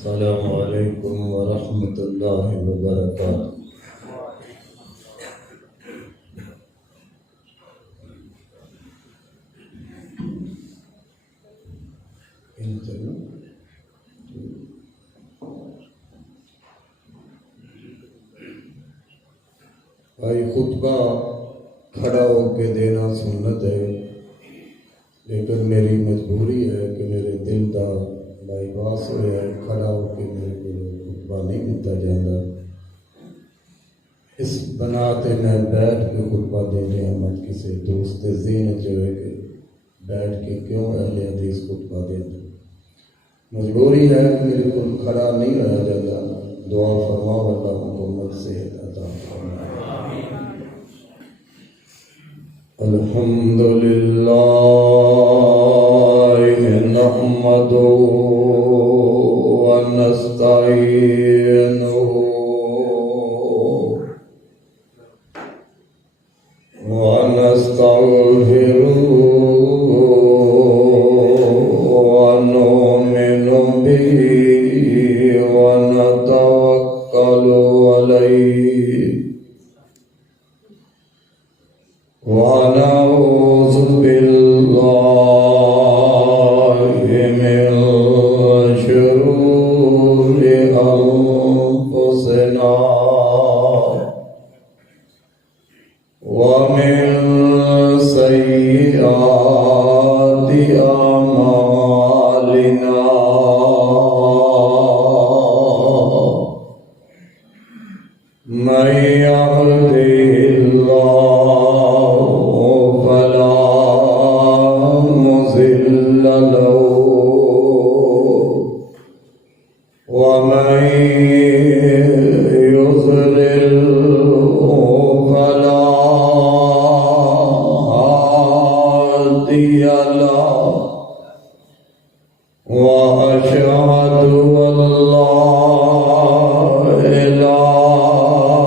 السلام علیکم ورحمۃ اللہ وبرکاتہ۔ بھائی خطبہ کھڑا ہو کے دینا سنت ہے، لیکن میری مجبوری ہے کہ میرے دل دا بائی پاس ہوا ہے، کھڑا ہو کے میرے کو خطبہ نہیں دیتا جاتا۔ اس بنا تے میں بیٹھ کے خطبہ دے رہا ہوں، کسی دوست ذہن جو ہے کہ بیٹھ کے کیوں اہل حدیث خطبہ دیتے، مجبوری ہے کہ میرے کو کھڑا نہیں رہا جاتا۔ دعا فرماؤ اللہ مکمل صحت عطا فرمائے۔ الحمدللہ نحمدہ ونستعینہ ونستغفرہ ونؤمن بہ ونتوکل علیہ ونعوذ باللہ من شرور انفسنا ومن سیئات اعمالنا، من يهده الله فلا مضل له ومن يضلل فلا هادي له، وأشهد أن لا إله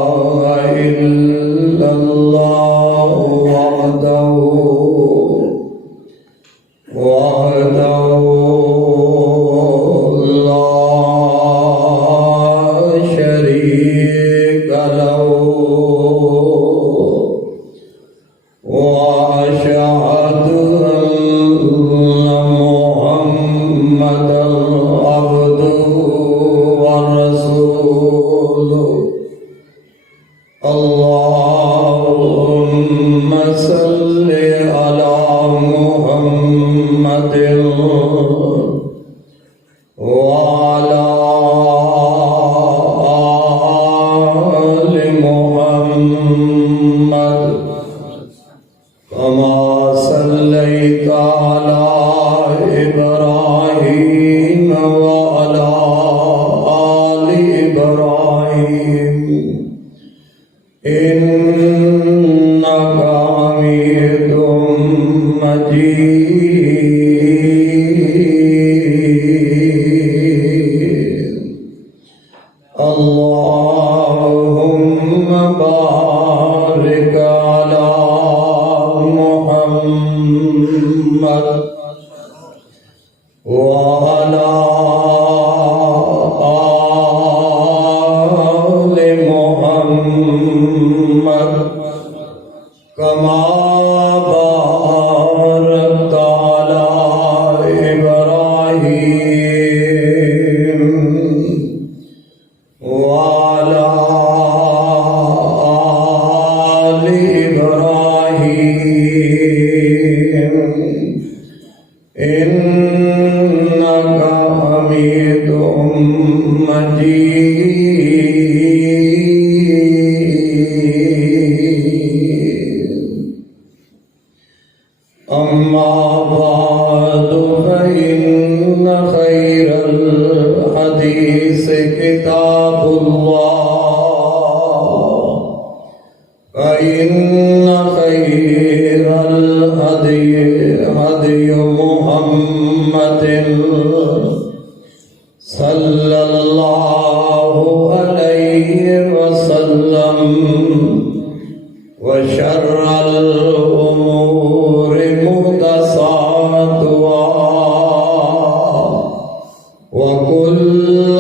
إلا الله وحده لا شريك له، وأشهد أن محمدا عبده ورسوله۔ اللهم صل على محمد وعلى آل محمد كما صليت على إبراهيم وعلى آل إبراهيم إنك حميد مجيد۔ اللهم بارك على محمد وعلى آل محمد كما باركت على إبراهيم وعلى آل إبراهيم إنك حميد مجيد۔ أما بعد فإن خير الحديث كتاب الله، فإن خير الهدي هدي محمد صلى الله عليه وسلم، وشر الأمور محدثاتها وكل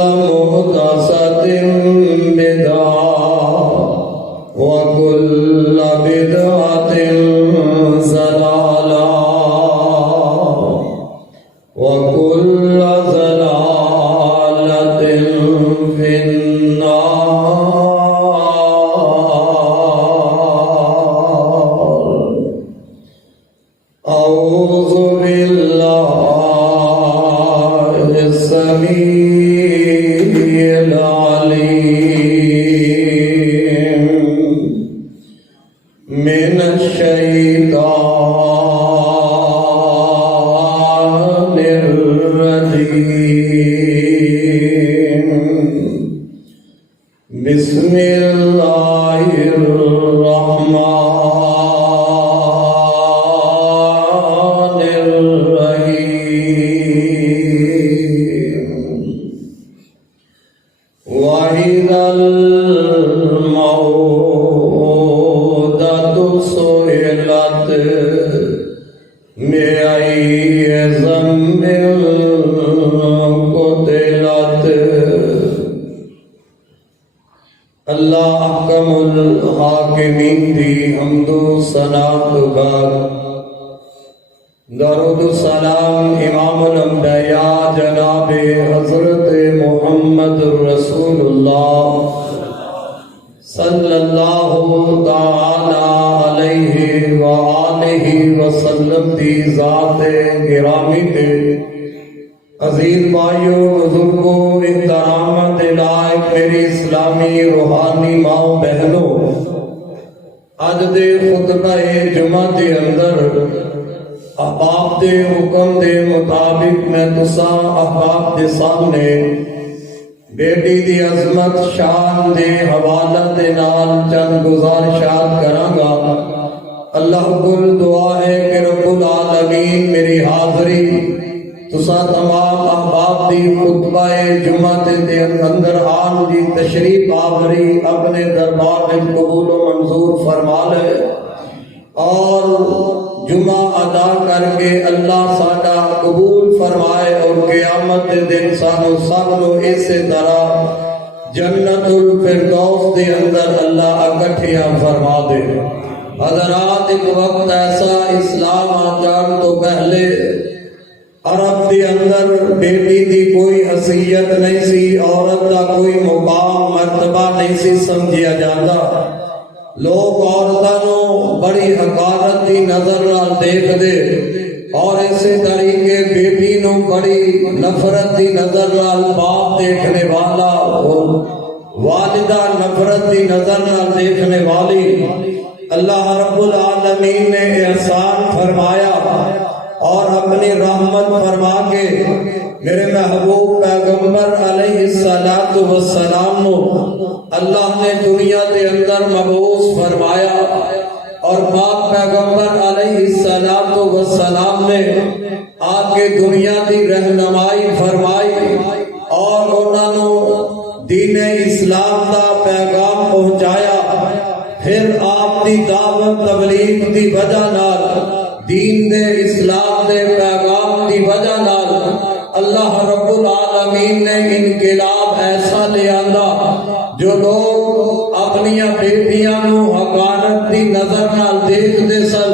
الرجيم بسم الله الرحمن الرحيم وإذا الموءودة سئلت بأي ذنب قتلت اللہ احکم الحاکمین دی حمد و ثنا تو بعد درود و سلام امام الانبیاء جناب حضرت محمد رسول اللہ صلی اللہ تعالی علیہ وآلہ وسلم دی ذات گرامی تے عزیز بھائیو بزرگوں احترام دلائق میری اسلامی روحانی ماں بہنوں اج دے خطبہ جمعہ دے اندر احباب دے حکم دے مطابق میں تساں احباب دے سامنے بیٹی دی عظمت شان دے حوالہ دے نال چند گزارشات کراں گا۔ اللہ کل دعا ہے کہ رب العالمین میری حاضری تساں تمام احباب دی خطبہ جمعہ دے اندر آن دی تشریف آوری اپنے دربار میں قبول و منظور فرما لے اور جمعہ ادا کر کے اللہ ساڈا قبول فرمائے اور قیامت دے دن سانو سب نو اسی طرح جنت الفردوس دے اندر اللہ اکٹھیاں فرما دے۔ حضرات ایک وقت ایسا اسلام آ جان تو پہلے عرب دے اندر بیٹی دی کوئی حیثیت نہیں سی، عورت دا کوئی مقام مرتبہ نہیں سی سمجھیا جاتا۔ لوگ عورتاں نو بڑی حقارت دی نظر نال دیکھ دے اور اسی طریقے بیٹی نو بڑی نفرت دی نظر نال باپ دیکھنے والا اور والدہ نفرت دی نظر نال دیکھنے والی۔ اللہ رب العالمین نے احسان فرمایا اور اپنی رحمت فرما کے میرے محبوب پیغمبر علیہ السلام نو اللہ نے دنیا دے اندر مبعوث فرمایا اور پاک پیغمبر علیہ السلام نے آ کے دنیا دی رہنمائی فرمائی اور انہاں نو دین اسلام دا پیغام پہنچایا۔ پھر آپ دی دعوت تبلیغ دی وجہ نال دین دے اسلام دے پیغام دی وجہ نال اللہ رب العالمین نے انقلاب ایسا لے آندا جو لوگ اپنی بیٹیاں نو حقارت دی نظر نال دیکھ دے سن،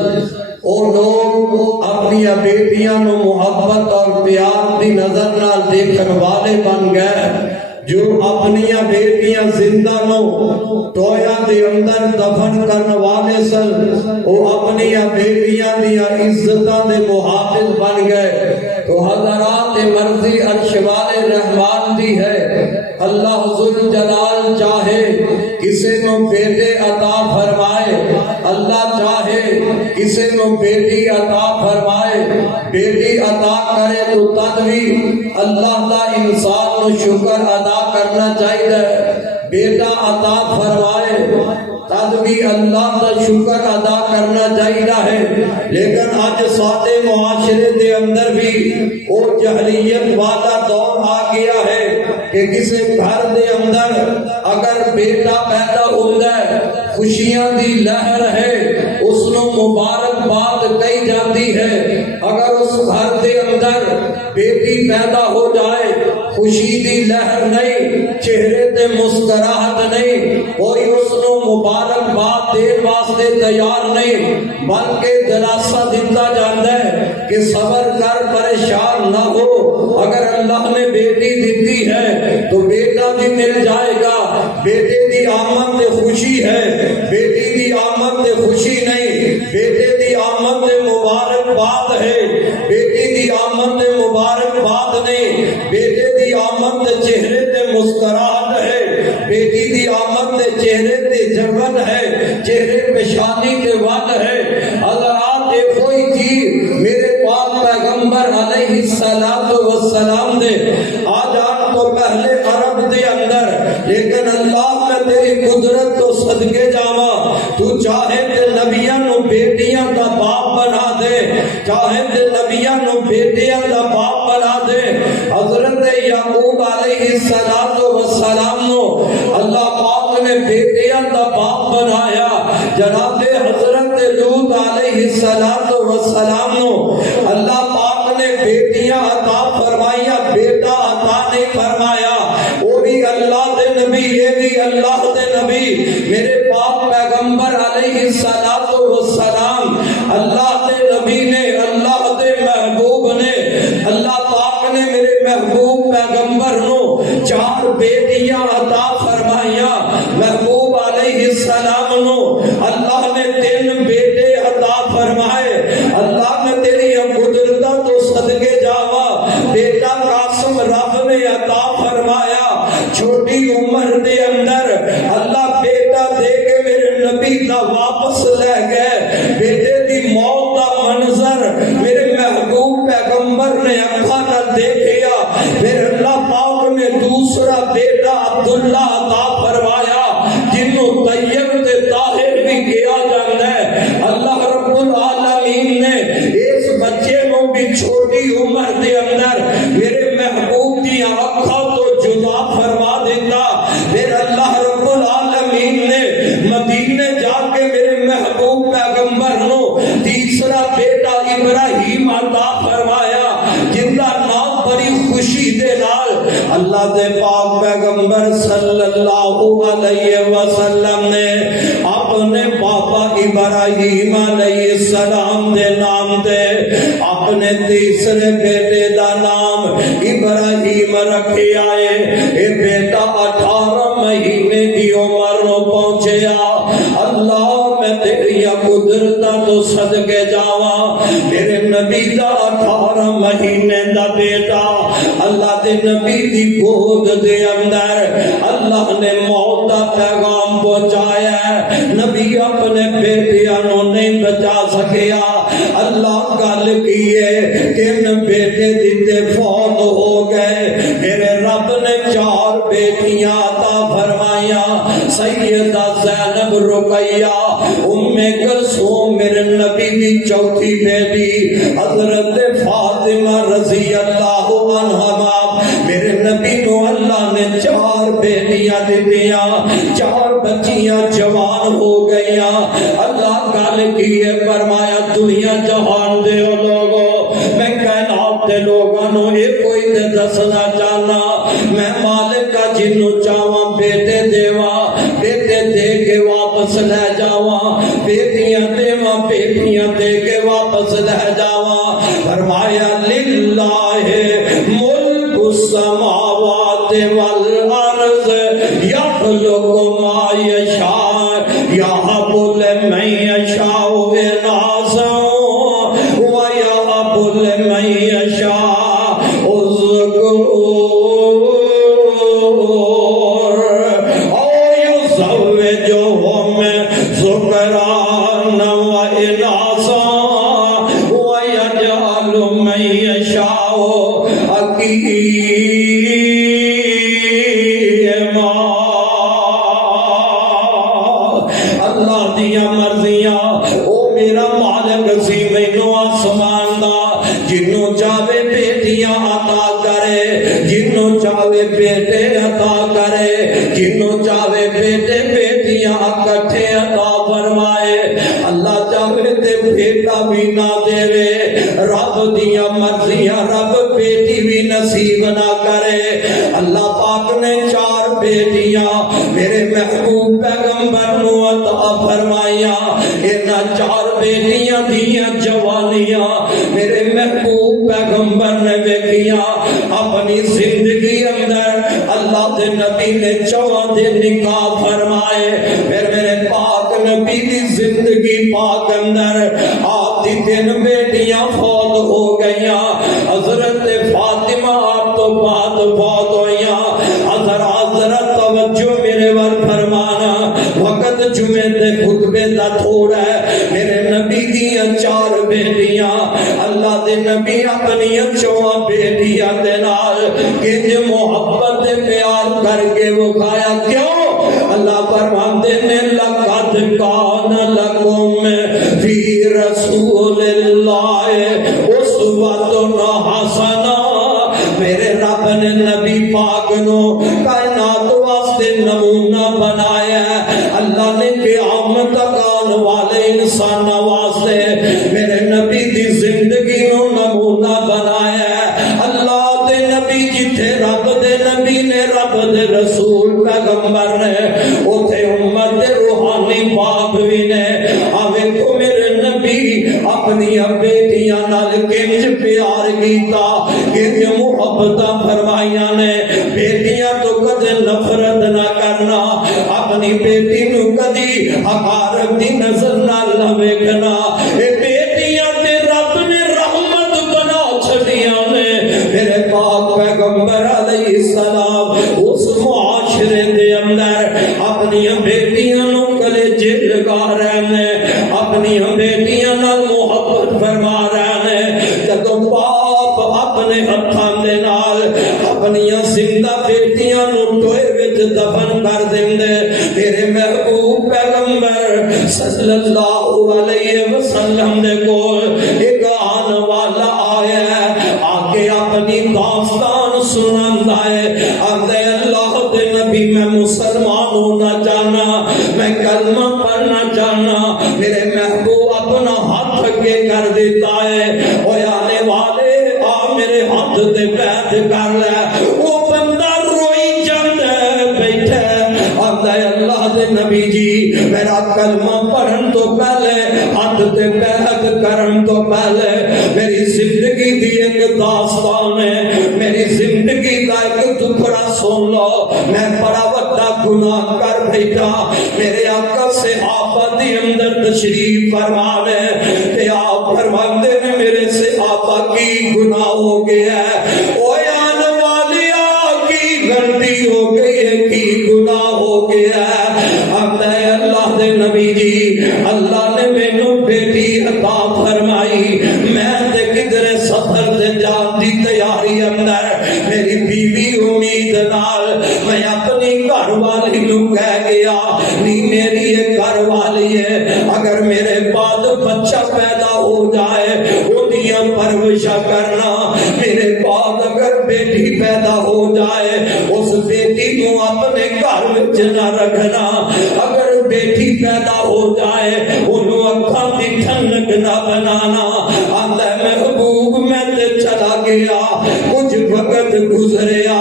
اور لوگ اپنی بیٹیاں نو محبت اور پیار دی نظر نال دیکھن والے بن گئے۔ جو اپنی بیٹیاں زندہ نو ٹویا دے اندر دفن کرنے والے سن، وہ اپنی بیٹیاں دیا عزتاں دے محافظ بن گئے۔ تو حضرات مرضی عرش والے رحمان دی ہے، اللہ ذوالجلال چاہے کسی نو بیٹے عطا فرمائے، اللہ چاہے کسی نو بیٹی عطا فرمائے، بیٹی عطا کرے تو تد بھی اللہ دا انسان نو شکر ادا کرنا چاہیے، بیٹا عطا فرمائے تد بھی اللہ دا شکر ادا کرنا چاہیے ہے۔ لیکن آج سارے معاشرے دے اندر بھی وہ جہلیت والا دور آ گیا ہے کہ کسی گھر دے اندر اگر بیٹا پیدا ہوتا ہے خوشیاں دی لہر ہے، اس نو مبارکباد کہی جاتی ہے۔ اگر اس گھر دے اندر بیٹی پیدا ہو جائے خوشی دی لہر نہیں، چہرے تے مسکراہٹ نہیں، کوئی اس نو مبارکباد دین واسطے تیار نہیں، بلکہ دلاسا دیتا جاتا ہے کہ صبر کر پریشان نہ ہو، اگر اللہ نے بیٹی دیتی ہے تو بیٹا بھی مل جائے گا۔ بیٹے دی آمد تے خوشی ہے، بیٹی دی آمد تے خوشی نہیں، بیٹے دی آمد تے مبارکباد ہے، بیٹی دی آمد تے مبارکباد نہیں، بیٹے دی آمد تے چہرے تے مسکراہٹ ہے، بیٹی دی آمد تے چہرے تے جبن ہے، چہرے پہ شادی تے ود ہے۔ حضرات دیکھو ہی چیز میرے پاک پیغمبر علیہ السلام دے لیکن اللہ میں تیری قدرت تو صدقے جاواں، تو چاہے تے نبیاں نو بیٹیاں دا باپ بنا دے، چاہے تے نبیاں نو بیٹیاں دا باپ بنا دے۔ حضرت یعقوب علیہ السلام نو اللہ پاک نے بیٹیاں دا باپ بنایا، جناب حضرت لوط علیہ السلام نو اللہ پاک نے بیٹیاں عطا فرمائیا، بیٹا عطا نہیں فرمایا۔ وہ بھی اللہ دے نبی، یہ بھی اللہ دے نبی، میرے پاک پیغمبر علیہ السلام اللہ دے نبی نے، اللہ دے محبوب نے، اللہ پاک نے میرے محبوب پیغمبر نو 4 بیٹیاں عطا فرمائیا۔ محبوب علیہ السلام نو اللہ نے 3 بیٹے عطا فرمائے۔ اللہ نے تیری قدرتاں تو صدقے جاواں، بیٹا قاسم رب نے عطا فرمایا۔ چھوٹی عمر دے اندر اللہ بیٹا دے کے میرے نبی دا واپس لے گئے۔ بیٹے دی موت دا منظر میرے محبوب پیغمبر نے اکھاں نال دیکھیا، پھر اللہ پاک نے دوسرا بیٹا عبداللہ عطا فرمایا، جنوں طیب تے طاہر بھی کیا جاندا ہے۔ اللہ رب العالمین نے اس بچے کو بھی چھوٹی عمر دے اندر میرے محبوب دی اکھاں تو جدا فرما دیتا۔ پھر اللہ رب العالمین نے مدینے جا کے میرے محبوب پیغمبر نو تیسرا بیٹا ابراہیم عطا فرمایا، جن دا نام بڑی خوشی دے نال اللہ دے پاک پیغمبر صلی اللہ علیہ وسلم نے اپنے بابا ابراہیم علیہ السلام دے نام دے اپنے تیسرے بیٹے دا نام ابراہیم رکھے آئے۔ اے بیٹا 18 مہینے دی عمر نو پہنچیا۔ اللہ میں تیری قدرتاں تو صدقے جاواں، میرے نبی دا 18 مہینے دا بیٹا اللہ دے نبی دی گود دے اندر اللہ نے موت دا پیغام پہنچایا ہے۔ نبی اپنے بیٹیاں نو نہیں بچا سکیا۔ اللہ گل کیے 3 بیٹے دیتے فوت ہو گئے، میرے رب نے 4 بیٹیاں عطا فرمایا۔ سیدہ زینب رقیہ ام کلثوم میرے نبی دی چوتھی بیٹی، حضرت فاطمہ رضی اللہ عنہا میرے نبی نو اللہ نے 4 بیٹیاں دیتیاں، 4 بچیاں جوان ہو گئیاں۔ اللہ گل کیے فرمایا دنیا جہان دے لوگو، میں کائنات دے لوگاں نو ایک کوئی تے دسنا چاہنا، میں مالک کا جنوں چاہواں بیٹے دیواں، بیٹے دے کے واپس لے جاواں، بیٹیاں دیواں بیٹیاں دے کے واپس لے جاواں۔ فرمایا للہ ملک السماوات والارض یخلق ما یشاء یہب لمن یشاء اناثا ویہب لمن یشاء الذکور او یزوجہم ذکرانا واناثا ویجعل من یشاء عقیما۔ اللہ دیا مرضیاں او میرا مالک سی مینوں آسمان دا، جنوں چاہے بیٹیاں عطا کرے، جنوں چاہے بیٹے عطا کرے، جنوں چاہے بیٹے بیٹیاں اکٹھے عطا فرمائے۔ اللہ چاہے تے بیٹا بھی نہ دے رب دیا مرضیاں، رب بیٹی بھی نصیب نہ کرے۔ اللہ پاک نے 4 بیٹیاں میرے محبوب پیغمبر نو عطا فرمایا۔ انہاں 4 بیٹیاں دیاں جوانیاں میرے محبوب پیغمبر نے ویکھیاں۔ اپنی زندگی اندر اللہ دے نبی نے 4 دن نکاح فرمائے۔ پھر میرے پاک نبی دی زندگی پاک اندر آپ دی 3 بیٹیاں فوت ہو گئیاں۔ حضرت فاطمہ آپ تو بعد فوت ہوئیاں۔ حضرت توجہ میرے ور فرمانا، وقت جمعے دے خطبے دا تھوڑا ہے۔ میرے نبی دیاں 4 بیٹیاں اللہ دے نبی اپنی چواں بیٹیاں دے نال کنج محبت پیار کر کے وکھایا. کیوں؟ اللہ فرماندے نے لقد کان لکم فی رسول اللہ اسوۃ حسنہ. میرے رب نے نبی پاک نو کائنات واسطے نمونہ بنایا ہے. اللہ نے قیامت تک آنے والے انسان واسطے میرے نبی دی زندگی نو نمونہ بنایا ہے. اللہ دے نبی جتھے رب دے نبی نے رب دے رسول پیغمبر نے اوتھے امت دے روحانی باپ بھی نے. آوے کو میرے نبی اپنی بیٹیاں نال کنج پیار کیتا, کنج محبتاں فرمائیاں نے. بیٹیاں تو کدے نفرت نہ کرنا, اپنی بیٹی نو کدی حقارت دی نظر نہ ویکھنا. اے بیٹیاں تے رب نے رحمت بنا چھڈیاں نے. میرے پاک پیغمبر علیہ السلام اس معاشرے دے اندر اپنی بیٹیاں نو کلیجے لگا رہے نے, اپنی بیٹیاں نال محبت فرما رہے نے. جدوں باپ اپنے ہتھاں دے نال اپنی زندہ بیٹیاں نو ٹوئے وچ دفن کر دیندے, میرے محبوب پیغمبر صلی اللہ علیہ وسلم دے کول ایک آن والا آیا ہے, آگے اپنی داستان سناندا ہے. آندے اللہ دے نبی میں مسلمان ہونا چاہنا, میں کلمہ پڑھنا چاہنا. میرے محبوب اپنا ہاتھ اگے کر دیتا ہے, اوے آنے والے آ میرے ہاتھ تے بیعت کر لے. وہ بندہ روئی جاندا ہے بیٹھا ہے. آندا ہے اللہ دے نبی جی میرا کلمہ پڑھن تو پہلے ہاتھ تے بیعت کرن تو پہلے میری زندگی دی ایک داستان ہے, میری زندگی کا ایک ٹکڑا سن لو. میں بڑا وڈا گناہ کر بیٹھا. میرے آقا صحابہ دی اندر تشریف فرما لے کہ آپ فرماندے نے میرے صحابہ کی گناہ ہو گیا ہے. اوے آنے والیا کی غلطی ہو گئی ہے, کی گناہ ہو گیا ہے. اللہ دے نبی جی اللہ نے مینوں بیٹی عطا فرمائی. میں تے کدھر سفر تے جان دی تیاری اندر میری بیوی امید نال میں اپنی گھر والی نو کہہ گیا نہیں میری یہ گھر والی ہے, اگر میرے بعد بچہ پیدا ہو جائے اودیاں پرورشاں کرنا. میرے بعد اگر بیٹی پیدا ہو جائے اس بیٹی کو اپنے گھر وچ نہ رکھنا. اگر بیٹی پیدا ہو جائے انہوں اکھاں دی ٹھنڈک نہ بنانا. آندا محبوب میں تے چلا گیا, کچھ وقت گزریا,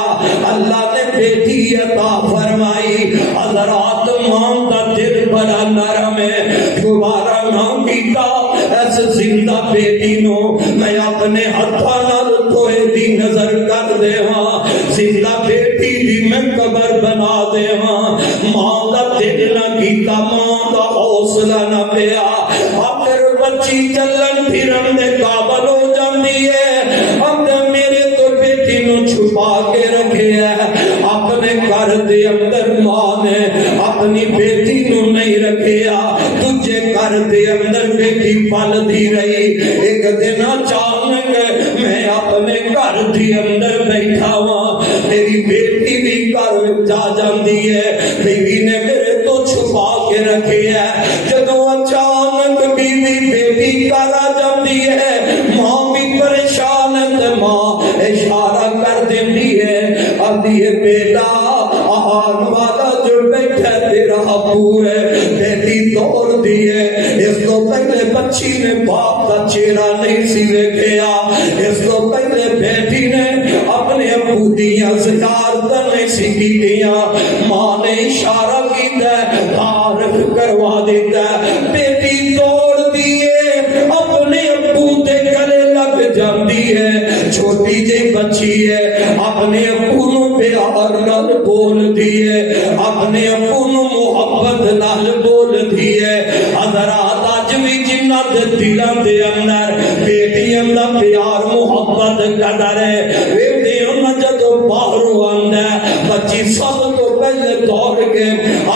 اللہ نے بیٹی عطا فرمائی. حضرات ماں کا دل بڑا نرم ہے, دوبارہ نہ کیتا ایس زندہ بیٹی نو میں اپنے ہتھاں نال توئے دی نظر کر دیواں, زندہ بیٹی دی میں قبر بنا دیواں. ماں دا دل نہ کیتا, ماں دا حوصلہ نہ پیا. آخر بچی چلن پھرن دے قابل ہو جاندی ہے. اب میرے تو بیٹی نو چھپا کے رکھے ہے. اپنے گھر دے اندر ماں نے اپنی بیٹی نو نہیں رکھیا, تجھے گھر دے اندر بیٹی پالتی رہی. ایک دن اچانک میں اپنے گھر دے اندر بیٹھا ہوا, میری بیٹی بھی گھر جا جاندی ہے. بیوی نے میرے تو چھپا کے رکھے ہے. جدوں اچانک بیوی بیٹی گھر آ جاندی ہے, ماں بھی پریشان ہے. ماں اشارہ کر دیندی ہے, آندی ہے بیٹا آہان والا جو بیٹھا تیرا ابو ہے. بیٹی دوڑ دی ہے. اس تو پہلے بچی نے باپ کا چہرہ نہیں سی ویکھیا, اس تو پہلے بیٹی نے اپنے ابو دیاں زیارتاں نہیں سی کیتیاں. ماں نے اشارہ کیتا ہے, تعارف کروا دیتا ہے. بیٹی دوڑ دی ہے, اپنے ابو دے گلے لگ جاندی ہے. چھوٹی جی بچی ہے, اپنے ابو نو پیار نال بول دی ہے, اپنے ابو نو محبت نال بول دی ہے. حضرات اج بھی جنہاں دے دلاں دے اندر بیٹیاں دا پیار محبت قدر ہے, ویکھدے ہو جدوں باہروں آندا ہے بچی سب تو پہلے دوڑ کے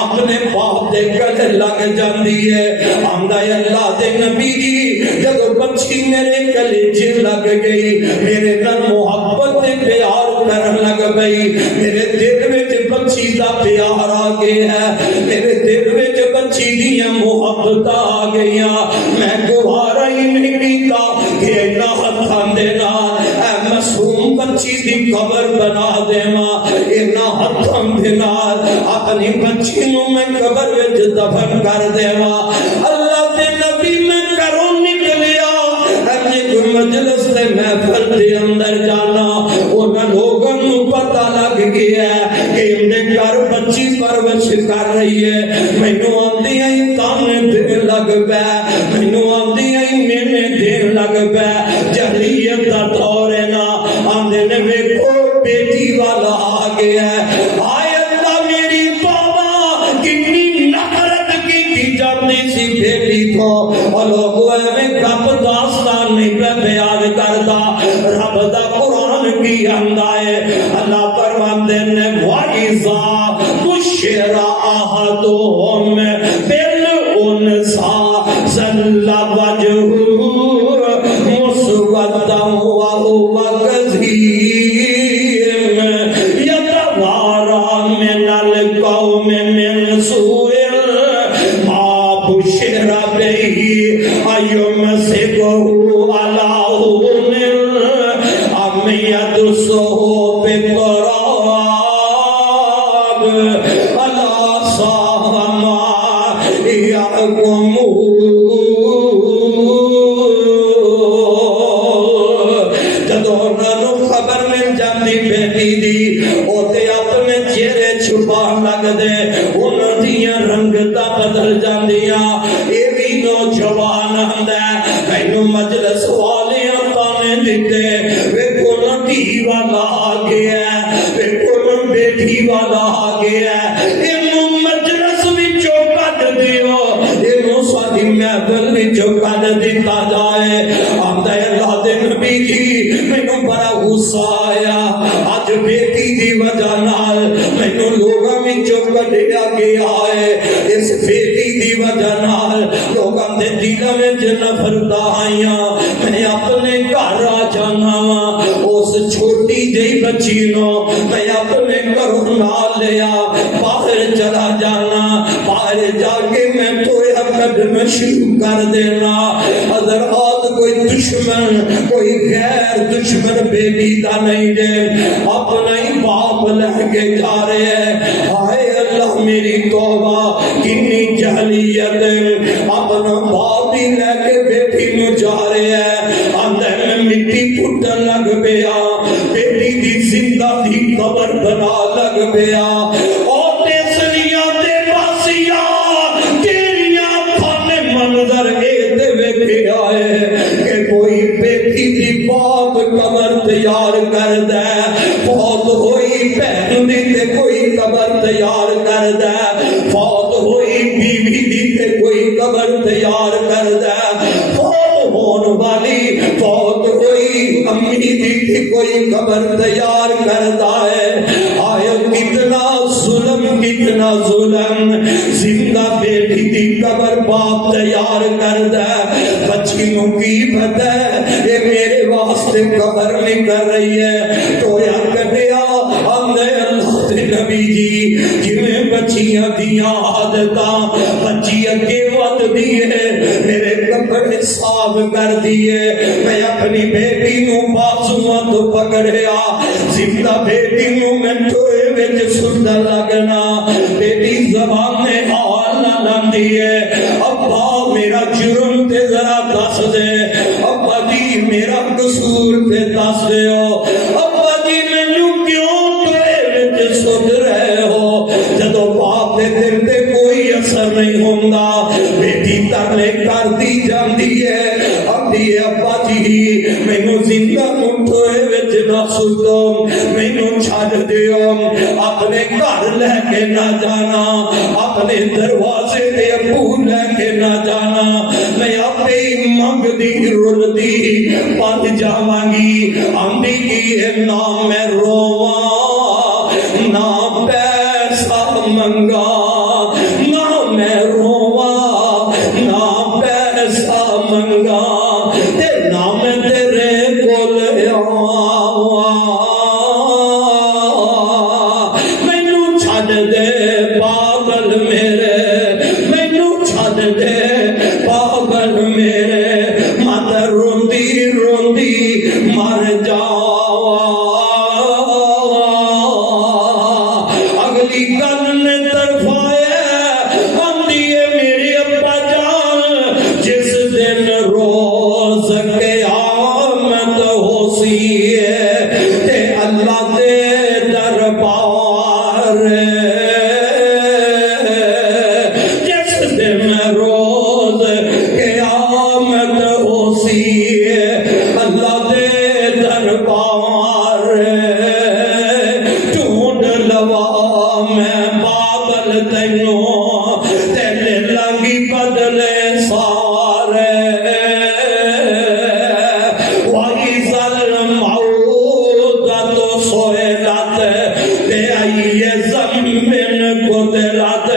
اپنے باپ دے گلے لگ جاندی ہے آندا ہے اللہ دے نبی جی جدو بچی میرے کلیجے لگ گئی میرے نال محبت پیار کرن لگ گئی میرے دل وچ بچی دا پیار آ گیا ہے میرے دل وچ بچی دیاں محبت آ گئیاں میں گوارا ہی نہیں کیتا کہ اینا ہتھاں دے نال اے معصوم بچی دی قبر بنا دیواں اینا ہتھاں دے نال اپنی بچی نو میں قبر وچ دفن کر دیواں اللہ دے نبی میں کروں نکلیا کوئی مجلس سے محفل دے اندر جانا انہاں لوگوں نو پتہ لگ گیا ہے کہ انہیں گھر بچی پرورش کر رہی ہے مینوں آندی آئی تانے دین لگ پے مینوں آندی آئی مینے دین لگ پے جہلیت دا دور ہے نا آندے نے ویکھو بیٹی والا آ گیا ہے آئے اللہ میری توبہ کتنی نفرت کی جاتی سی بیٹی کو اور لوگوں میں گپ داستان نہیں پہ بیان کرتا رب دا قرآن کی اندائے اللہ فرماندے نے وَإِذَا بُشِّرَ أَحَدُهُم بِالْأُنثىٰ ظَلَّ وَجْهُهُ مُسْوَدًّا وَهُوَ كَظِيمٌ يَتَوَارَىٰ مِنَ الْقَوْمِ مِنْ سُوءِ مَا بُشِّرَ بِهِ أَيُمْسِكُهُ عَلَىٰ هُنٍ أَمْ يَدُسُّهُ فِي التُّرَابِ أَلَا سَاءَ مَا يَحْكُمُونَ جدو انہوں خبر مل جاتی بیٹی دی اوتے اپنے چہرے چھپا لگ دے انہوں دیاں رنگتا بدل جاندیاں اے بھی نوجوان ہندا مینوں مجلس والیاں تانے دتے ویکھو نبی والا آ گیا ویکھو بیٹی والا آ گیا اینوں مجلس وچوں کڈ دیو اینوں ساڈی محفل وچوں کڈ دتا جائے آندا ہے اللہ دے نبی جی مینوں بڑا غصہ آیا اج بیٹی دی وجہ نال مینوں لوگاں وچوں کڈیا گیا ہے اس بیٹی دی وجہ نال لوگاں دے دلاں وچ نفرت آئیاں میں اپنے گھر آ جانا وا اس چھوٹی جئی بچی نو میں اپنے گھروں نال لیا باہر چلا جانا باہر جا کے میں تویا کڈنا شروع کر دینا حضرات کوئی دشمن کوئی غیر دشمن بیٹی دا نہیں دے اپنا ہی باپ لے کے جا رہے ہیں آئے اللہ میری توبہ کنی جہلیت اپنا باپ ہی لے کے بیٹی نو جا رہے ہیں اندر میں مٹی پھٹن لگ پیا بیٹی دی زندہ دی قبر بنا لگ پیا کوئی بیٹی دی باپ قبر تیار کر دے فوت ہوئی بہن دی تے کوئی قبر تیار کر دے فوت ہوئی بیوی دی تے کوئی قبر تیار کر دے فوت ہون والی فوت ہوئی امی دی تے کوئی قبر تیار کرتا ہے آیا کتنا ظلم زندہ بیٹی دی قبر باپ تیار کر دے بچی نو کی پتہ ہے یہ میرے واسطے قبر نہیں کر رہی ہے تو یا کٹیا اندے اللہ دے نبی جی جنہیں بچیاں دیاں عادتاں بچی اگے ود دیئے میرے کپڑے صاف کر دیئے میں اپنی بیٹی نو بازوਆਂ تو پکڑیا زندہ بیٹی نو میں ٹوئے وچ سندا لگنا بیٹی زبان میں حال نہ لاندی ہے ابا میرا جرم تے ذرا دس دے ابا جی میرا قصور تے دس دیو ابا جی مینوں کیوں ٹوئے وچ سن رہے ہو جدوں باپ دے دل تے کوئی اثر نہیں ہوندا بیٹی ترلے کردی جاندی ہے آندی ہے ابا جی مینوں زندہ ٹوئے وچ نہ سٹو مینوں چھڈ دیو اپنے گھر لے کے نہ جانا اپنے دروازے تے ابو لے کے نہ جانا میں اپنے منگ دی رول دی پت جاواں گی آندی کی نہ میں رواں نہ پیسہ منگا نہ میں رواں لوا میں بابل تینوں تیلے لنگی بدلے سارے وہی ظلم تو سوئلت بے آئیے زمین کو دلت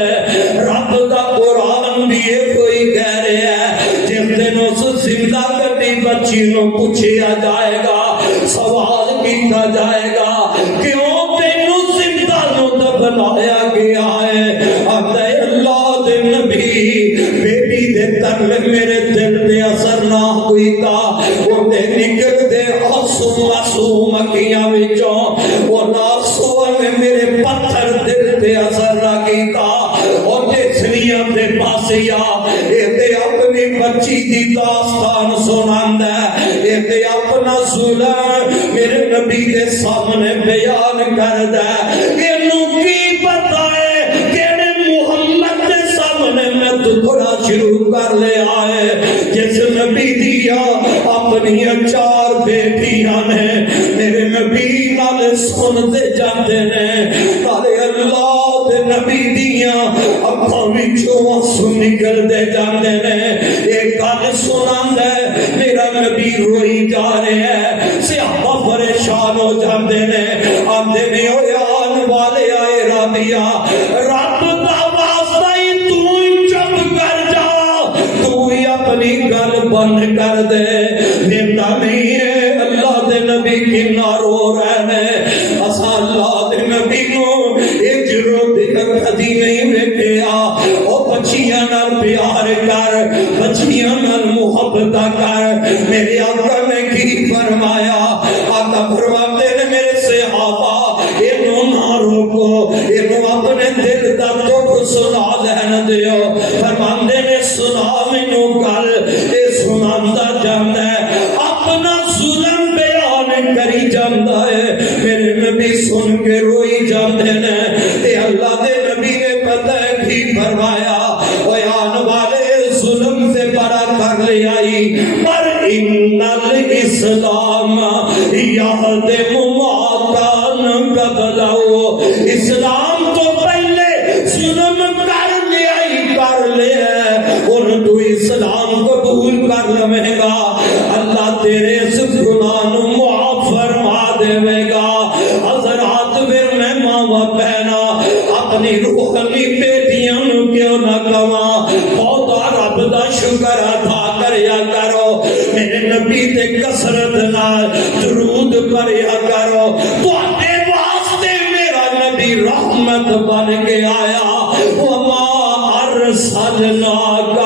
رب دا قرآن بھی کوئی کہہ رہے ہے جس دن اس زندہ کٹی بچی نو پوچھیا جائے گا سوال کیتا جائے گا کیوں تینو زندہ نو دفنایا گیا ہے آدھے اللہ دے نبی بیٹی دے ترلے میرے دل دے اثر نہ ہوئی تا وہ دے نکل دے آنسو معصوم اکھیاں وچوں وہ ناسو میں میرے پتھر دل دے اثر نہ کیتا اور دے سنیاں دے پاسیا اے دے اپنی بچی دی داستان سناندہ اے دے اپنا ظلم میرے نبی دے سامنے بیان کر دے انہوں کی پتہ ہے کیڑے محمد دے سامنے میں دکھڑا شروع کر لے آئے جس نبی دیا اپنی چار بیٹیاں نے میرے نبی نال سن دے جاندے نے نالے اللہ دے نبی دیا اکھاں وچوں آنسو نکل دے جاندے نے ایک گل سنان دے میرا نبی روئی جا رہے ہیں صحابہ پریشان ہو جاندے نے آندے نے او آن والے آئے رابیا رب دا واسطہ ہی تو ہی چپ کر جا تو ہی اپنی گل بند کر دے زندہ نہیں ہے اللہ دے نبی کنا رو رہے ہیں اسا اللہ دے نبی نو اجرو دکھ کدی نہیں ویکھیا او بچیاں نال پیار کر بچیاں نال محبت کر میرے آقا نے کی فرمایا آقا فرماتے نے میرے صحابہ انہوں نہ روکو انہوں اپنے دل دا دکھ سنا دین دیو فرماندے نے سنا مینوں گل اے سناندا جاندا ہے اپنا ظلم بیان کری جاندا ہے میرے نبی سن کے روئی جاندے نے تے اللہ دے نبی نے پتہ ہے کی فرمایا اوے آن والے ظلم سے بڑا کر لے آئی پر ان الاسلام یہدم ما کان قبلہ اسلام تو پہلے ظلم کر لے آئی کر لے ان تو اسلام قبول کر لے گا اللہ تیرے اس گناہ نو معاف فرما دے گا حضرات پھر میں ماں بہنا اپنی روحانی بیٹیاں نو کیوں نہ کہواں بہت رب دا شکر ادا کریا کرو میرے نبی تے کثرت نال درود پڑھیا کرو تواڈے واسطے میرا نبی رحمت بن کے آیا وما ارسلناک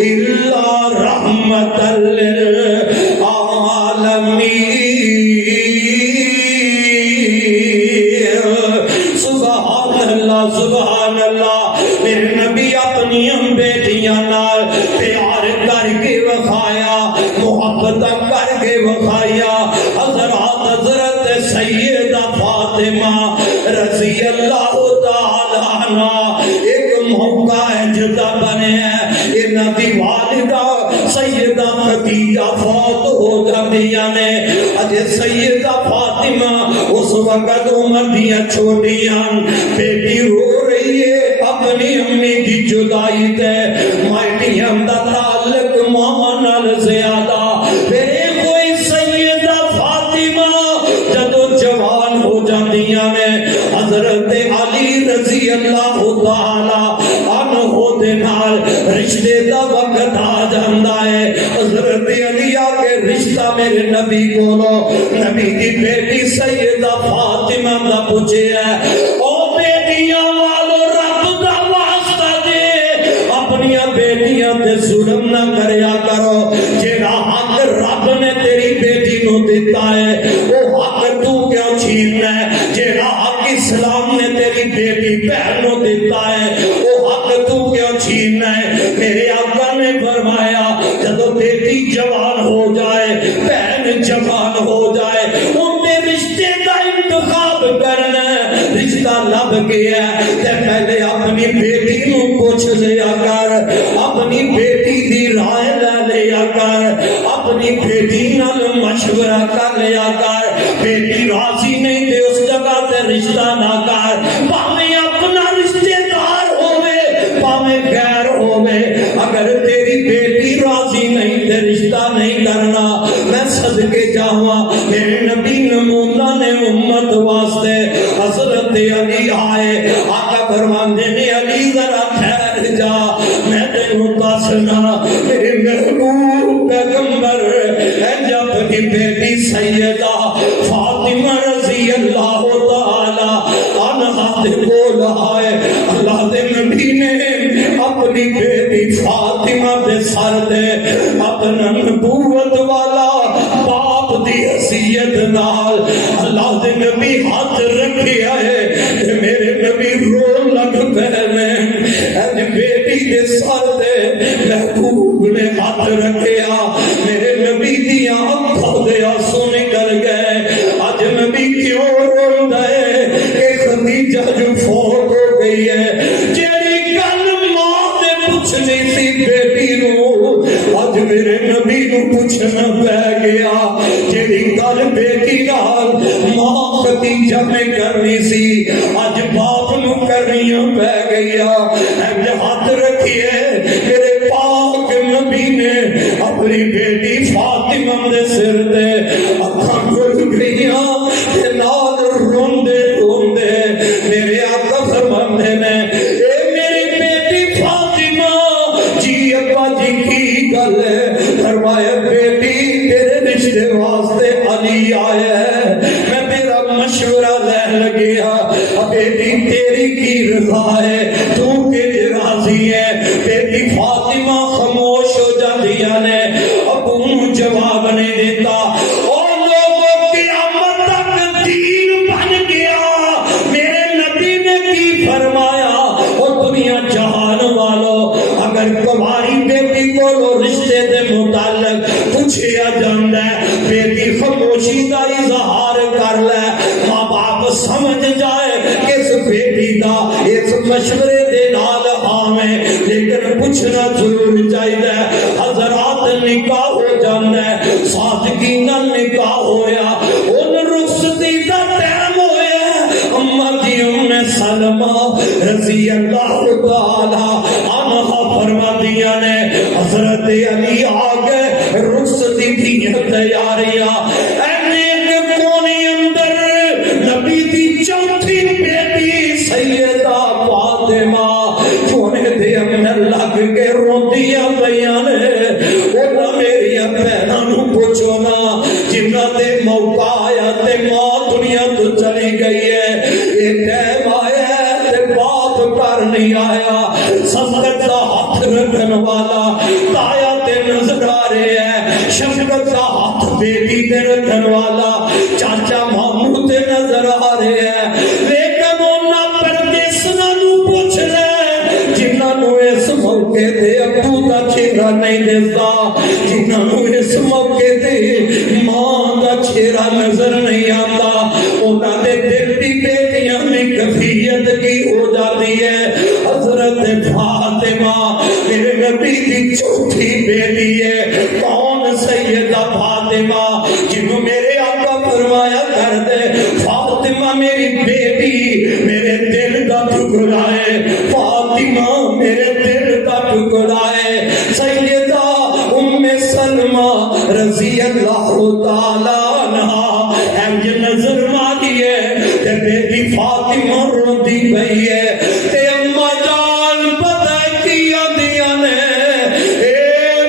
الا رحمت للعالمین سبحان اللہ میرے نبی اپنی بیٹیاں نال پیار کر کے وفایا محبت کر کے وفایا حضرت سیدہ فاطمہ رضی اللہ تعالی عنہ ایک موقع ہے جدا بنے ہیں انہاں دی والدہ سیدہ خدیجہ فوت ہو جاندیاں نے اجے سیدہ فاطمہ اس وقت عمر دیاں چھوٹیاں بیٹی رو رہی ہے اپنی امی کی جدائی تے مائٹیاں دا تعلق ماں نال زیادہ پھر کوئی سیدہ فاطمہ جدو جوان ہو جاندیاں نے حضرت علی رضی اللہ تعالی عنہ دے نال رشتے دا وقت آ جاندا ہے حضرت علی کے رشتہ میرے نبی کو نبی کی بیٹی سیدہ فاطمہ دا پوچھے ہے او بیٹیاں والو رب دا واسطہ دے اپنیاں بیٹیاں تے ظلم نہ کریا کرو جیڑا حق رب نے تیری بیٹی نو دیتا ہے وہ حق تو کیوں چھیننا ہے جیڑا حق اسلام نے تیری بیٹی بہن نو دیتا ہے وہ حق تو کیوں چھیننا ہے میرے آقا نے فرمایا جدو بیٹی جوان ہو جائے بہن جوان ہو جائے ان کے رشتے کا انتخاب کرنا رشتہ لب گیا تے پہلے اپنی بیٹی نو پوچھ لیا کر اپنی بیٹی دی رائے لے لیا کر اپنی بیٹی نال مشورہ کر لیا کر بیٹی راضی نہیں تے اس جگہ تے رشتہ نہ کر، پاویں اپنا رشتے دار ہوے پاویں غیر ہوے، اگر تیری بیٹی راضی نہیں تے رشتہ نہیں کرنا، میں صدقے جاواں میرے نبی نمونہ نے امت واسطے حضرت علی آئے، آقا فرماندے نے علی ذرا ٹھہر جا، میں تینوں دسنا میرے محبوب پیغمبر جب اپنی بیٹی سیدہ فاطمہ رضی اللہ تعالی عنہا دے کول آئے، اللہ دے نبی نے اپنی بیٹی فاطمہ دے سر دے اپنا نبوت والا باپ دی حیثیت نال اللہ دے نبی ہاتھ رکھیا ہے، میرے نبی رو لگ پے میں اج بیٹی دے سر دے محبوب نے ہاتھ رکھیا، میرے نبی دیاں اکھاں دے آنسو نکل گئے، اج نبی کیوں روندا ہے کہ خدیجہ جو فوت ہو گئی ہے، جیڑی گل ماں تے پوچھنی سی بیٹی نو اج میرے نبی نو پوچھنا پے گیا، جیڑی گل بیٹی نال ماں خدیجہ میں کرنی سی اج باپ نو کرنی پے گیا، اج ہاتھ رکھیے میرے پاک نبی نے اپنی بیٹی فاطمہ دے سر دے اکھاں کھل گئیاں تے نال روندے روندے میرے آقا فرماندے نے اے میری بیٹی فاطمہ جی ابا جی کی گل ہے، فرمایا بیٹی تیرے رشتے واسطے علی آیا ہے، میں میرا مشورہ لے لگیا، بیٹی تیری کی رضا ہے، تو کہ راضی ہے، بیٹی فاطمہ خاموش ہو جاندیاں نے، ابو نو جواب نہیں دیتا، اور لوگوں قیامت تک دین بن گیا، میرے نبی نے کی فرمایا، اور دنیا جہان والو اگر کماری بیٹی کو رشتے دے متعلق پوچھیا جاندا ہے، بیٹی خاموشی دا اظہار کر لے، ماں باپ سمجھ جائے کہ اس بیٹی دا اس مشورے دے نال آویں، لیکن پوچھنا ضرور چاہیے، حضرات نکاح ہو جانا ہے، سادگی نال نکاح ہویا، ان رخصتی دا ٹائم ہویا، اما جی ام سلمہ رضی اللہ تعالی عنہا فرماندیاں نے حضرت علی آگے رخصتی دی تیاریاں، ایک کونے اندر نبی دی چوتھی بیٹی سیدہ فاطمہ کونے دے اندر لگ کے روندیاں پیاں نے، اونا میری بہناں نو پوچھو نا جنہاں دے موقع آیا تے ماں دنیا تو چلی گئی ہے، یہ ٹائم آیا ہے تے بات کر نہیں آیا، شفقت دا ہاتھ رکھن والا تایا تے نظر آ رہے ہیں، شفقت دا ہاتھ بیٹی تے رکھن والا چاچا ماموں تے نظر آ رہے ہیں، لیکن انہاں پردیساں نو پوچھ لے جنہاں نو اس موقع تے ابو دا چہرہ نہیں دسدا، جنہاں نو اس موقع تے ماں دا چہرہ نظر نہیں آتا، انہاں دے دل دی بیٹیاں میں کیفیت کی ہو جاتی ہے، حضرت فاطمہ میرے نبی کی چوتھی بیٹی ہے، کون سیدہ فاطمہ جنہوں میرے آقا فرمایا کر دے فاطمہ میری بیٹی میرے دل دا ٹکڑا ہے، فاطمہ میرے دل دا ٹکڑا ہے، سیدہ ام سلمہ رضی اللہ تعالی عنہا اے نظر ماری ہے تے بیٹی فاطمہ روندی پئی ہے، تے اما جان پتہ کی آندیاں نے اے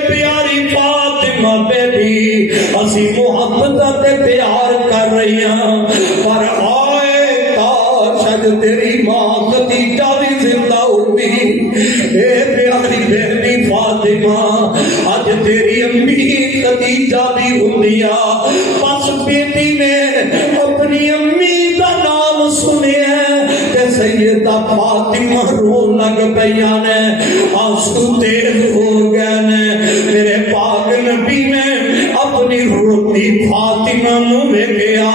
پیاری فاطمہ بیٹی اسی محبت تے پیار کر رہی ہاں، پر آئے کاش اج تیری ماں خدیجہ بھی زندہ ہوتی، اے پیاری بیٹی فاطمہ اج تیری امی خدیجہ بھی ہوندیا، بس بیٹی نے اپنی امی دا نام سنیا تے سیدہ فاطمہ رون لگ پیاں نے، آنسو تیز ہو گئے نے، میرے پاک نبی نے اپنی روتی فاطمہ نو ویکھیا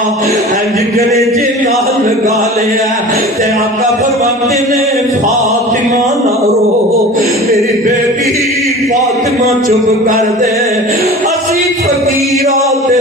انج کلیجے نال لگا لیا تے آقا فرماندے نے فاطمہ نہ رو، میری بیٹی فاطمہ چپ کر دے، اسی فقیراں تے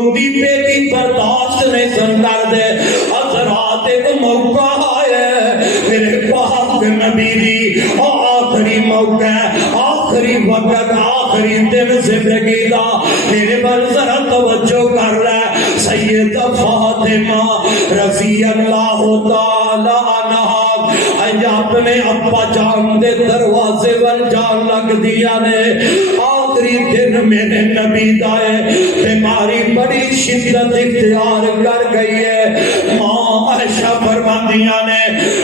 روندی بیٹی برداشت نہیں سن کر دے حضرات ایک موقع آیا میرے پاک نبی دی آخری موقع آخری وقت آخری دن زندگی دا میرے بل ذرا توجہ کر رہا سیدہ فاطمہ رضی اللہ تعالی عنہا اپنے ابا جان دے دروازے ول جان لگ دیا نے آخری دن میرے نبی دائے بیماری بڑی شدت اختیار کر گئی ہے ماں عائشہ فرماندیاں نے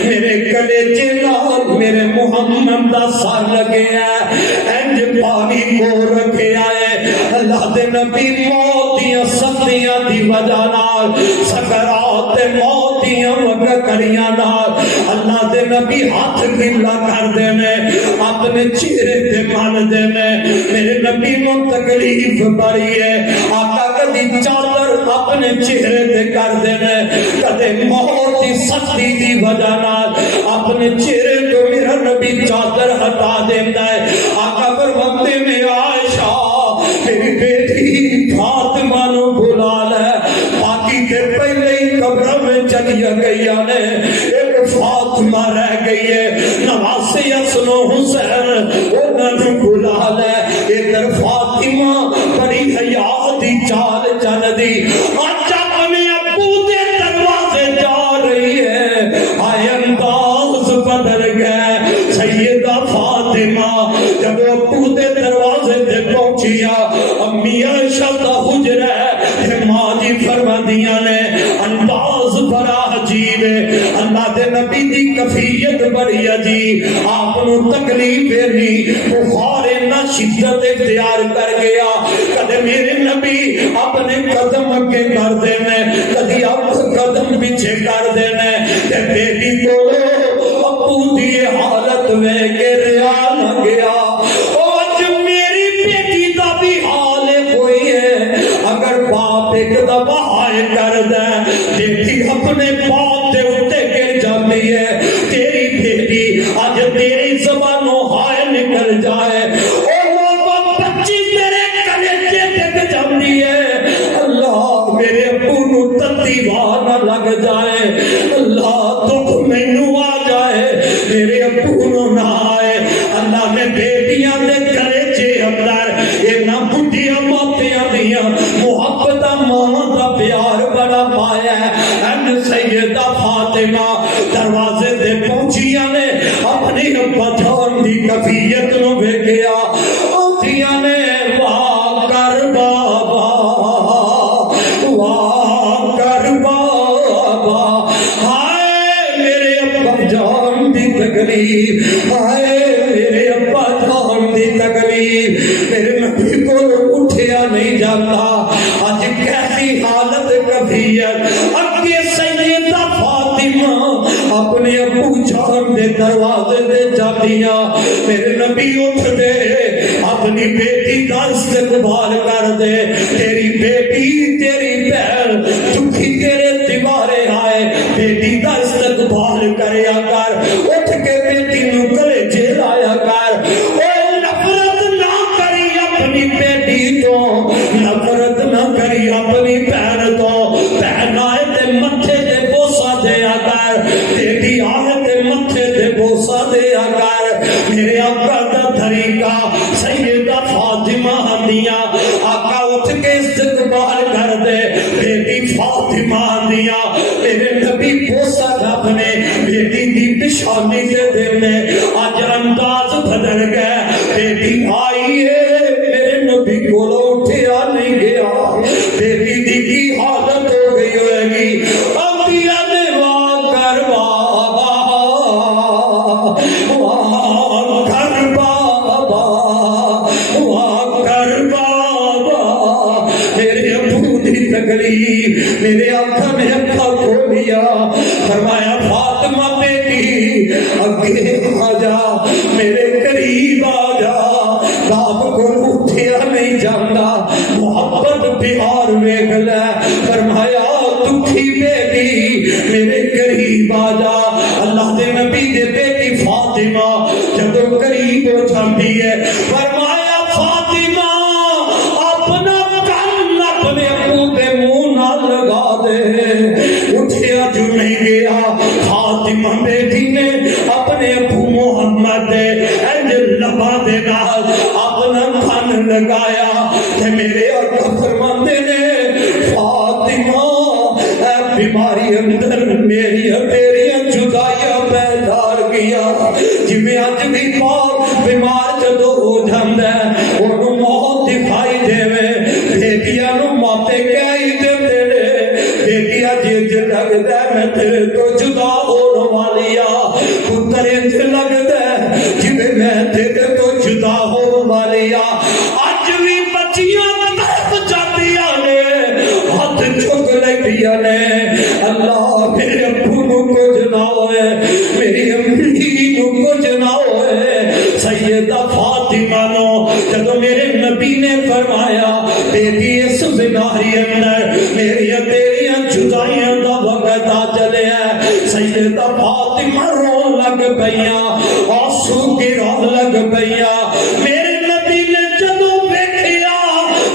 میرے کلیجے نال میرے محمد دا سر لگے ہے انج پانی کو رکھے آئے اللہ دے نبی موت دیاں سختیاں دی وجہ نال سکرات موت دیاں وگکڑیاں نال اللہ دے نبی ہاتھ گلا کر دینے اپنے چہرے تے مل دینے میرے نبی نو تکلیف بڑی ہے آقا کدی چادر اپنے چہرے تے کر دینے کدے موت دی سختی دی وجہ نال اپنے چہرے تو میرا نبی چادر ہٹا دینا ہے آقا فرماتے میں عائشہ میری بیٹی فاطمہ نو بلا لے باقی کے پہلے ہی قبر میں چلی گئی نے ایک فاطمہ رہ گئی ہے نواسی حسن و حسین انہوں نے بلا لے ادھر فاطمہ بڑی حیاتی چال چل دی آج اپنے ابو دے دروازے جا رہی ہے آئے انداز بدل گئے سیدہ فاطمہ جب ابو دے دروازے تے پہنچیا امی عائشہ دا حجرہ ہے ماں جی فرماندیاں نے انداز بڑا عجیب ہے اللہ دے نبی دی کفیت بڑی عجیب آپ نو تکلیف نہیں بخار نہ شدت اختیار کر گیا کدے میرے نبی اپنے قدم اگے کر دینے کدی آپ قدم پیچھے کر دینے تے بیٹی کو ابو دی حالت میں کے ریا نہ گیا آج میری بیٹی دا بھی حال کوئی ہے اگر باپ ایک دفعہ ہائے کر دے بیٹی اپنے باپ دے اتے گر جاتی ہے تیری بیٹی آج تیری زبانوں ہائے نکل جائے اور بچی تیرے کلیجے ڈگ جاتی ہے اللہ میرے ابو نو تتیوار نہ لگ جائے اللہ دکھ مینوں آ جائے میرے ابو نو نہ آئے اللہ نے بیٹیاں دے کلیجے اندر یہ نہ بڑھیاں ماپیاں دیاں محبت ماں دا پیار بڑا پایا ہے ان سیدہ فاطمہ دروازے دے پہنچیاں نے اپنی ابا جان دی کفیت نو ویکھیا اوتھیاں نے واہ کر بابا واہ کر بابا ہائے میرے ابا جان دی تکلیف ہائے میرے ابا جان دی تکلیف میرے نبی کو اٹھیا نہیں جاتا آج کیسی حالت کفیت اگے سیدہ فاطمہ اپنے ابو جان دے دروازے دے جاتیاں میرے نبی اٹھ دے اپنی بیٹی دا استقبال کر دے تیری بیٹی تیری بہن دکھی تیرے دیوارے آئے بیٹی دا استقبال کریا کر اٹھ کے بیٹی نو کلیجے لایا کر نفرت نہ کری اپنی بیٹی تو نفرت نہ کری اپنی بہن تو بہن آئے تے متھے تے بوسا دیا کر بیٹی آئے تے متھے تے بوسا دیا کر میرے آقا دا طریقہ سیدہ فاطمہ ہندیاں آقا اٹھ کے استقبال کر دے بیٹی فاطمہ ہندیاں میرے نبی بوسا اپنے بیٹی دی پیشانی دے دینے آج انداز بدل گئے بیٹی آئی ہے میرے نبی کو اٹھیا نہیں گیا بیٹی دی کی حالت ہو گئی ہوئے گی انبیاء نے واہ کر بابا واہ کر بابا واہ کر بابا میرے ابو دی تکلیف میرے آقا نے اکھا کھولیا فرمایا فاطمہ بیٹی اگے آ جا میرے قریب آ جا باپ کو اٹھیا نہیں جاتا محبت پیار ویکھ لے فرمایا دکھی بیٹی میرے قریب آ جا اللہ دے نبی دے بیٹی فاطمہ جب قریب ہو جاتی ہے فرمایا فاطمہ اپنا کن اپنے ابو دے گیا فاطمہ بیٹی نے اپنے ابو محمد انج لبا دے نال اپنا کھن لگایا تے میرے آقا فرماندے نے فاطمہ اے بیماری اندر میری تیریاں جدائیاں بیدار کیا جی میں اج بھی پاک بیمار جدو ہو جاندا ہے اونوں موت دکھائی دے بیٹیاں نو ماپے کہی دے بیٹیا جی لگتا ہے میں تیرے تو جدا ہون والی پتر انج لگتا ہے جی میں تیرے تو جدا ہون والی اج بھی بچیاں طرف جاتیاں نے ہاتھ چک لیندیاں نے اللہ میرے ابو نو کچھ نہ ہوئے میری امی نو کچھ نہ ہوئے سیدہ فاطمہ نو جدو میرے نبی نے فرمایا بیٹی اس بیماری اندر میری تیریاں جدائیاں دا وقت آ چلے ہیں سیدہ فاطمہ رون لگ پئیاں آنسو گران لگ پئیاں میرے نبی نے جدو دیکھیا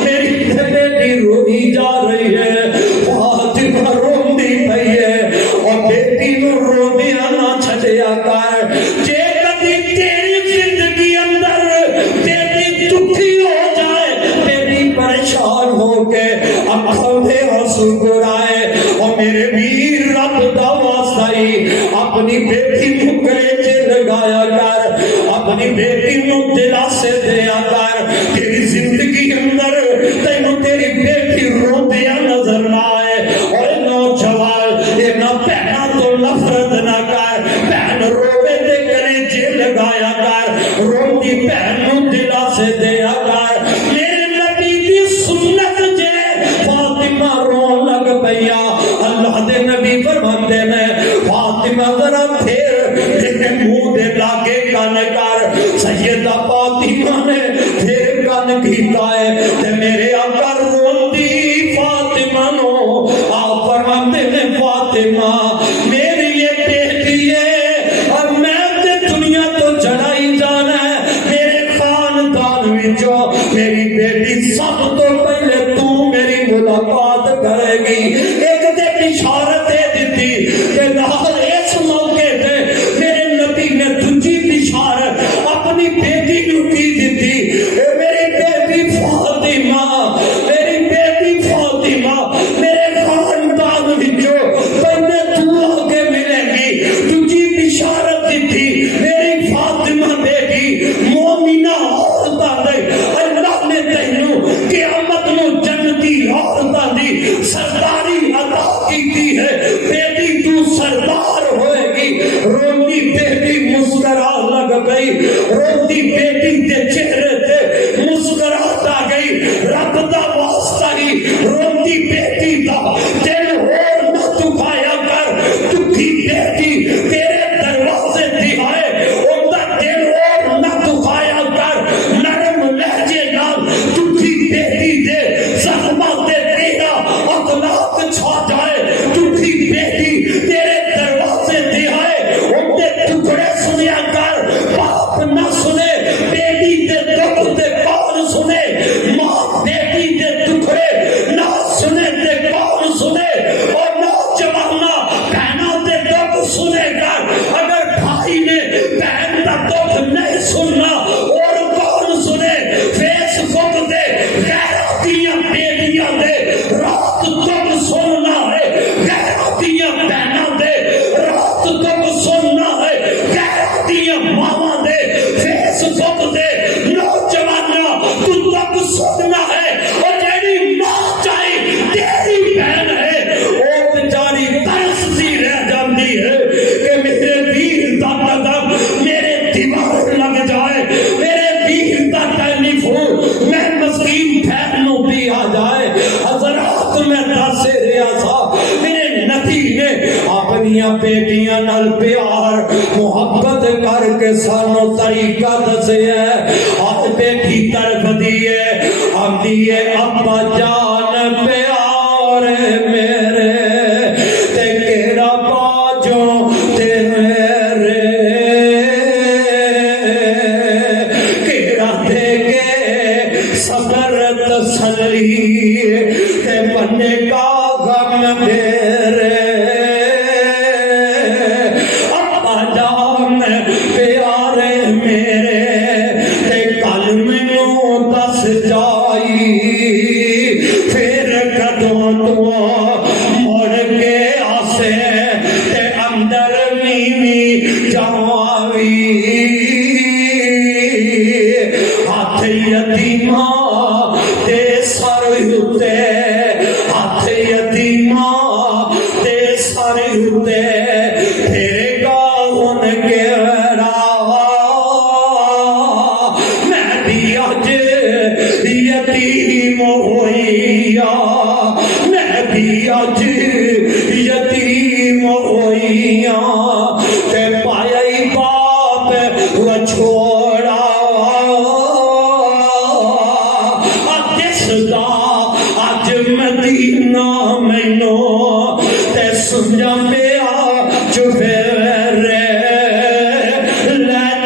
میری بیٹی روئی جا رہی ہے فاطمہ روندی پئی ہے اور بیٹی نو روندیاں نہ چھڈیا کر جے کبھی تیری زندگی اندر بیٹی دکھی ہو جائے بیٹی پریشان ہو کے اکھاں دے آنسو گرائے اور میرے ویر رب دا واسطہ اپنی بیٹی نو کلیجے لگایا کر اپنی بیٹی نو دلاسے دیا کر تیری زندگی اندر تینوں تیری بیٹی روندیاں نظر نہ آئے اور نوجوان اینا بہنا تو نفرت نہ کر بہن روے دے کلیجے لگایا کر روندی بہن نو دلاسے دیا کر میرے نبی دی سنت جے فاطمہ رون لگ پیا اللہ دے نبی فرماندے نے فاطمہ ذرا پھر تیرے منہ دے لاگے کن کر سیدہ فاطمہ نے پھر کن کیتا ہے تے میرے آقا روندی فاطمہ نو آپ فرماندے نے فاطمہ میری یہ بیٹی ہے اور میں تے دنیا تو چڑھائی جانا ہے میرے خاندان وچوں میری بیٹی سب تو پہلے تو میری ملاقات کرے گی ایک تے بشارت دے دیتی کہ نال اس موقع تے میرے نبی نے دوجی بشارت اپنی بیٹی نو کی دیتی اے میری بیٹی فاطمہ میری بیٹی فاطمہ میرے خاندان وچوں پہلے تو آگے ملے گی دوجی بشارت دیتی میری فاطمہ بیٹی مومنہ عورتاں دے اللہ نے تینوں قیامت نو جنتی عورتاں دی سرداری عطا کیتی ہے بیٹی تو سردار ہوئے گی روندی بیٹی مسکرا لگ گئی روندی بیٹی تے چہرے تے مسکراہٹ آ گئی رب دا واسطہ ہی روندی بیٹی دا دل اور نہ دکھایا کر دکھی بیٹی تیرے دروازے دہائے ان دا دل اور نہ دکھایا کر نرم لہجے نال دکھی بیٹی دے زخماں تے تیرا اخلاق چھا جائے دکھی بیٹی تیرے دروازے دہائے ان دے ٹکڑے سنیا کر باپ نہ سنے بیٹی دے دکھ تے کون سنے ماں بیٹی دے ٹکڑے نہ سنے تے کون سنے اور نوجوانہ بہنوں دے دکھ سنے کر اگر بھائی نے بہن دا دکھ نہیں سننا اور کون سنے فیس بک دے غیرتیاں بیٹیاں دے رات دکھ سننا ہے غیرتیاں بہنوں دے رات دکھ سننا ہے غیرتیاں ماواں دے فیس بک دے نوجوانہ تو دکھ سننا ہے اور جیڑی ماں چاہی تیری بہن ہے وہ بیچاری ترستی رہ جاندی ہے کہ میرے ویر دا قدم میرے دیوار لگ جائے میرے ویر دا ٹیلی فون میں مسکین بہن نو بھی آ جائے حضرات میں دس رہا تھا میرے نبی نے اپنی بیٹیاں نال پیار محبت کر کے سانو طریقہ دسے ہے آپ بیٹی طرف دیئے ہم دیئے ابا جان پیار میرے تے کیڑا باجوں تے میرے کیڑا دے کے صبر تسلی تے بنے کا غم میرے دی ماں تے سارے ہوتے تیرے گاؤں گیڑا میں بھی اج یتیم ہوئیا میں بھی اج یتیم ہوئیا تے پایا ہی باپ چھوڑا دسدا اج مدینہ مینو تے سمجھا پیا چوبیرے لے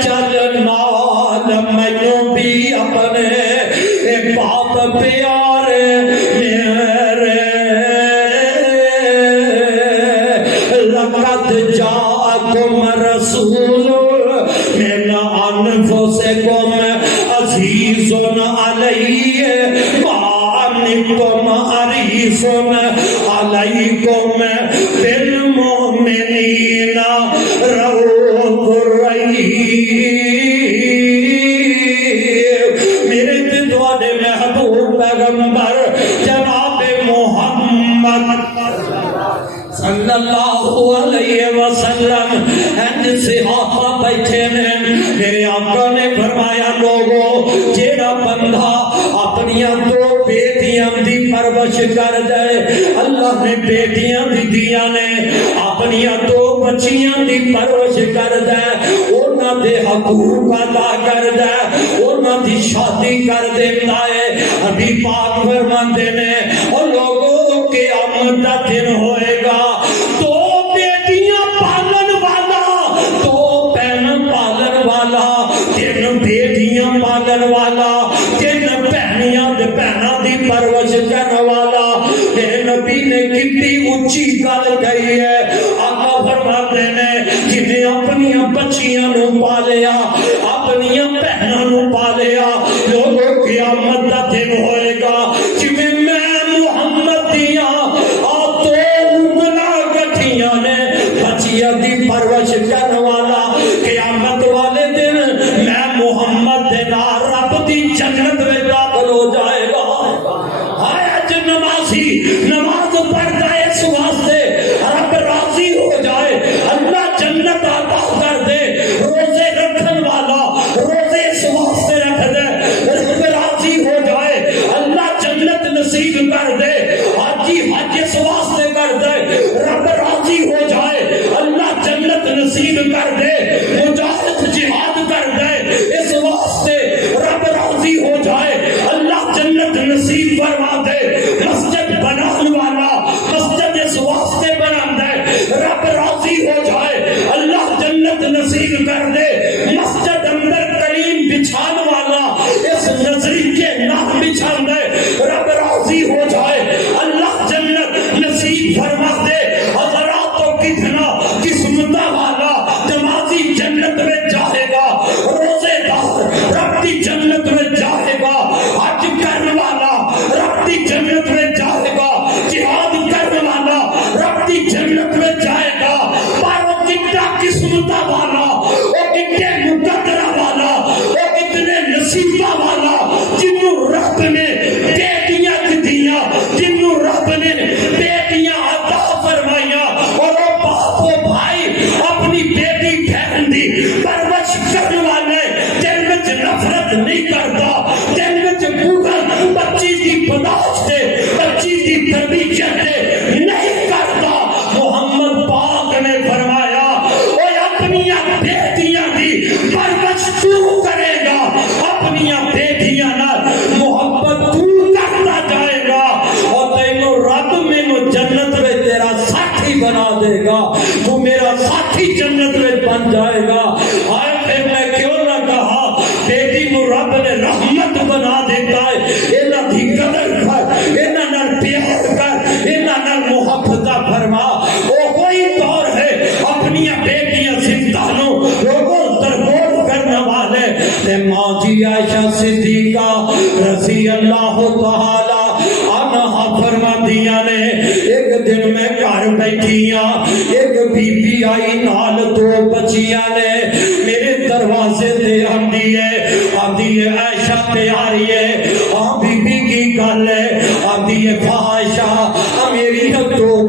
چل نال مینو بھی اپنے باپ پیارے میرے لقد جاءکم رسول من انفسکم عزیز علیہ ما عنتم حریص علیکم بالمؤمنین رؤوف رحیم میرے تواڈے محبوب پیغمبر جناب محمد صلی اللہ علیہ وسلم اینج صحابہ بیٹھے نے میرے آقا نے فرمایا لوگو جیڑا بندہ اپنیاں دو بیٹیاں دی پرورش کر دے اللہ نے بیٹیاں دی دیا نے اپنیاں دو بچیاں دی پرورش کر دے انہاں دے حقوق ادا کر دے انہاں دی شادی کر دیتا ہے حبیب پاک فرماندے نے او لوگوں قیامت دا دن ہوئے گا دو بیٹیاں پالن والا دو بہن پالن والا تین بیٹیاں پالن والا تین بہنیاں دے بہناں دی پرورش کرن والا میرے نبی نے کتنی اونچی گل کہی ہے آقا فرماتے نے جنہیں اپنیاں بچیاں نو پالیا اپنیاں بہناں نو پالیا لوگوں قیامت دا دن ہوئے گا جویں میں محمد دیاں بچیاں دی پرورش کرنے والا قیامت والے دن میں محمد دے نال رب دی جنت میں داخل ہو جائے گا ہائے اج نمازی نماز پڑھتا ہے اس واسطے رب راضی ہو جائے اللہ جنت عطا کر دے روزے رکھن والا روزے اس واسطے رکھ دے رب راضی ہو جائے اللہ جنت نصیب کر دے حاجی حج اس واسطے کر دے رب راضی ہو جائے اللہ جنت نصیب کر دے مجاہد جہاد کر دے اس واسطے رب راضی ہو جائے اللہ جنت نصیب فرما دے مسجد بنانے والا مسجد اس واسطے بنا دے رب راضی ہو جائے اللہ جنت نصیب کر دے مسجد اندر کلیم بچھانے والا اس نظریے نہ بچھا دے رب راضی ہو جائے اللہ جنت نصیب فرما دے حضرات تو کتنا قسمتہ والا نمازی جنت میں جائے گا روزے دار رب کی جنت میں جائے گا حج کرنے والا رب کی جنت میں جائے گا جہاد کرنے والا رب کی جنت میں جائے گا پر وہ کتنا قسمتہ والا وہ کتنے مقدرہ والا وہ کتنے نصیبہ والا جنہوں رب نے بیٹیاں دیا جنہوں رب نے بیٹیاں عطا فرمائیاں اور وہ باپ و بھائی اپنی بیٹی بہن دی پرورش کرنے والے دل وچ نفرت نہیں کرتا دل وچ بغض بچی دی پداش دے بچی دی تربیت دے نہیں کرتا محمد پاک نے فرمایا اوے اپنیاں بیٹیاں دی پرورش تو کرے گا اپنیاں بیٹیاں نال محبت تو کرتا جائے گا اور تینوں رب مینوں جنت میں تیرا ساتھی بنا دے گا تو میرا ساتھی جنت میں بن جائے گا آئے پھر میں کیوں نہ کہا بیٹی کو رب نے رحمت بنا دیتا ہے انہاں دی قدر کر انہاں نال پیار کر انہاں نال محبت فرما او کوئی دور ہے اپنی بیٹیاں زندانوں لوگوں درگور کرنے والے تے ماں جی عائشہ صدیقہ رضی اللہ تعالی عنہا فرماندیاں نے ایک دن میں گھر بیٹھیاں ایک بی بی آئی نال دو بچیاں نے میرے دروازے تے آندی ہے عائشہ پیاری ہے بی بی کی گل ہے آندی ہے فائشہ میری تو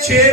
6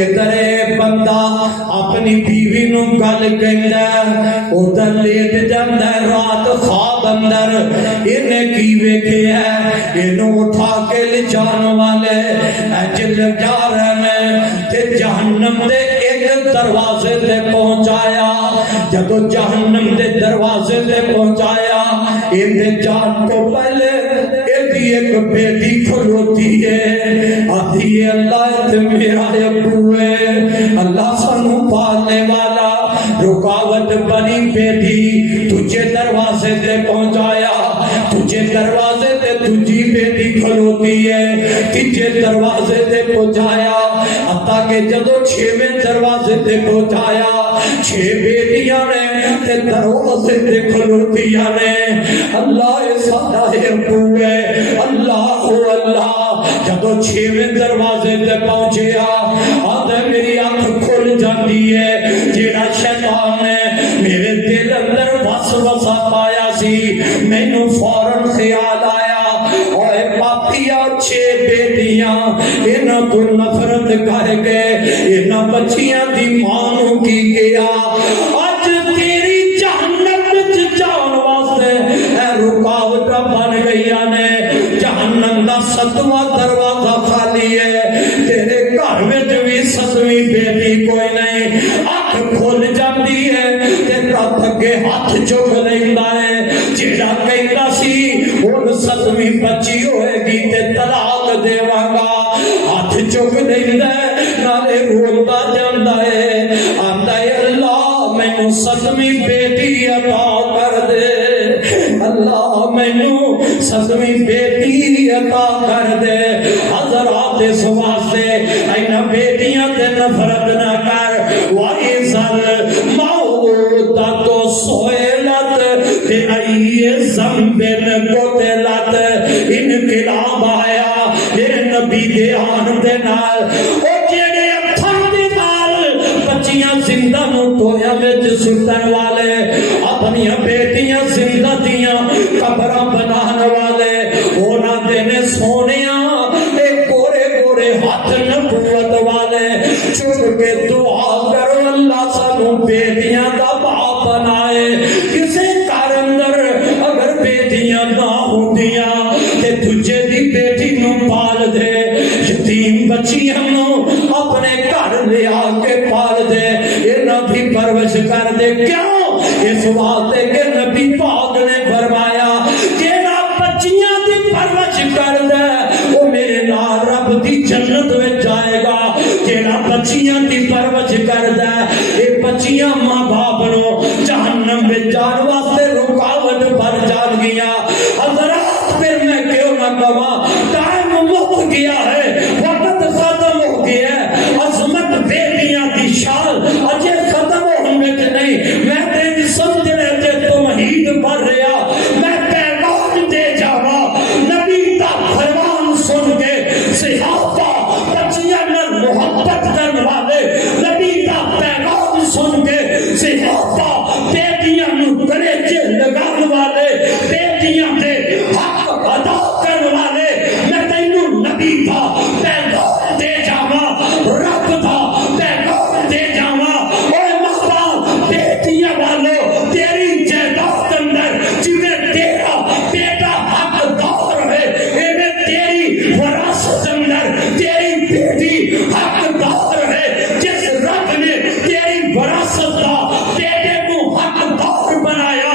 ادھر بندہ اپنی بیوی نو گل کہندا ادھر لیٹ جاندا رات خواب اندر انہیں کی ویکھیا اینوں اٹھا کے لے جان والے اجل جا رہے تے جہنم دے ایک دروازے تے پہنچایا جدو جہنم دے دروازے تے پہنچایا اندے جان تو پہلے ایدی ایک بیٹی کھلوتی ہے آدھی ہے اللہ تے میرا ابو ہے اللہ سنو پالنے والا رکاوٹ بنی بیٹی تجھے دروازے تے پہنچایا تجھے دروازے تے تجھی بیٹی کھلوتی ہے تجھے دروازے تے پہنچایا حتیٰ کہ جدو 6ویں دروازے تے پہنچایا 6 بیٹیاں نے تے دروازے تے کھلوتیاں نے اللہ سادہ ابو ہے اللہ اللہ جدو 6ویں دروازے تے پہنچیا آدھے میری آنکھ کھل جاتی ہے جیڑا شیطان نے میرے دل اندر وسوسہ پایا سی مینوں فوراً خیال آیا اوے پاپیا 6 بیٹیاں انہاں تو نفرت کر کے انہاں بچیاں دی ماں نو کی گیا اج تیری جہنم وچ جان واسطے اے رکاوٹ بن گئیاں نے جہنم دا 7واں دروازہ خالی ہے تیرے گھر وچ بھی 7ویں بیٹی کوئی نہیں اکھ کھل جاندی ہے تے رات اگے ہاتھ چک لیندا ہے جیڑا کہندا سی ہن 7ویں بچی ہوئے گی تے طلاق دیواں گا ہاتھ چک لیندا ہے نالے روندا جاندا ہے آندا ہے اللہ مینوں 7ویں بیٹی عطا کر دے اللہ مینوں 7ویں بیٹی عطا کر دے حضرات اس واسطے اینا بیٹیاں تے نفرت نہ کر وَإِذَا الْمَوْءُودَةُ سُئِلَتْ بِأَيِّ ذَنبٍ قُتِلَتْ انقلاب آیا میرے نبی دے آن دے نال او جڑے ہتھاں دے نال بچیاں زندہ نو ٹویا وچ سٹن والے اپنی بیٹیاں زندہ دیاں قبراں بنان والے انہاں دے نے سونیاں اے گورے گورے ہاتھ نبوت والے چھپ کے دعا کرو اللہ سانو بیٹیاں دا باپ بنائے کسے گھر اندر اگر بیٹیاں نہ ہوندیاں تے تجھے دی بیٹی نو پال دے یتیم بچیاں نو اپنے گھر لے آ کے پال دے انہاں دی پرورش کر دے کیوں اس واسطے کہ نبی پاک نے فرمایا جیڑا بچیاں دی پرورش کر دے او میرے نال رب دی جنت وچ جائے گا جیڑا بچیاں دی پرورش کر دے اے بچیاں ماں باپ نو جہنم وچ جان واسطے رکاوٹ بن جان گیاں حضرات پھر میں کیوں نہ کہاں ٹائم مک گیا ہے وقت ختم ہو گیا ہے عظمت بیٹیاں دی شان اجے ختم ہونے کے نہیں میں تیری سمجھنے تے تم ہید بھر رہا میں پیغام دے جاواں نبی دا فرمان سن کے صحابہ بچیاں نال محبت کرنے والے نبی دا پیغام سن کے صحابہ بیٹیاں نو کلیجے لگانے والے بیٹیاں دے حق ادا کرنے والے میں تینوں نبی دا پیغام دے جاواں رب دا پیغام دے جاواں اے ماں بیٹیاں والو تیری جائیداد اندر جویں تیرا بیٹا حقدار ہے ایویں تیری وراثت اندر تیری بیٹی حقدار ہے جس رب نے تیری وراثت دا بیٹے کو حقدار بنایا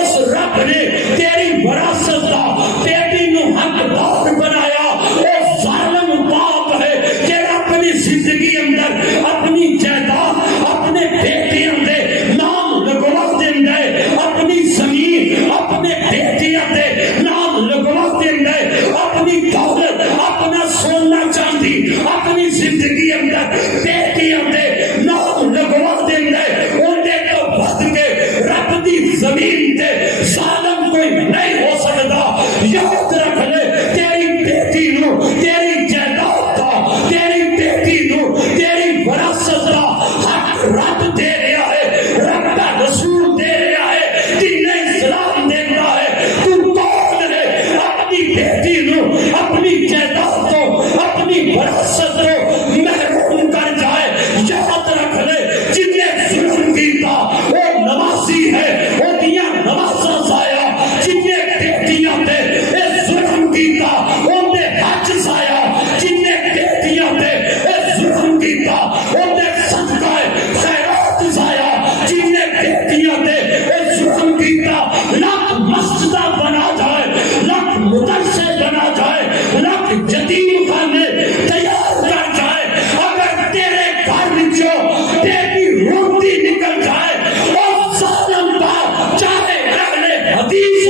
اس رب نے تیری وراثت دا بیٹی نو حقدار بنایا او ظالم باپ ہے کہ اپنی زندگی اندر اپنی جائیداد اپنے بیٹیاں دے نام لگوا دیندا ہے اپنی زمین اپنے بیٹیاں دے نام لگوا دیندا ہے اپنی دولت اپنا سونا چاندی اپنی زندگی اندر بیٹیاں دے نام لگوا دیندا ہے اونڈے تو بد کے رب دی زمین تے ظالم کوئی نہیں ہو سکتا یاد رکھ لے تیری بیٹی نو تیری جائیداد دا تیری بیٹی نو تیری وراثت دا حق رب دے رہا ہے رب دا رسول دے رہا ہے دین اسلام دیتا ہے تو کون ہے اپنی بیٹی نو اپنی جائیداد تو اپنی وراثت کو محروم کر جائے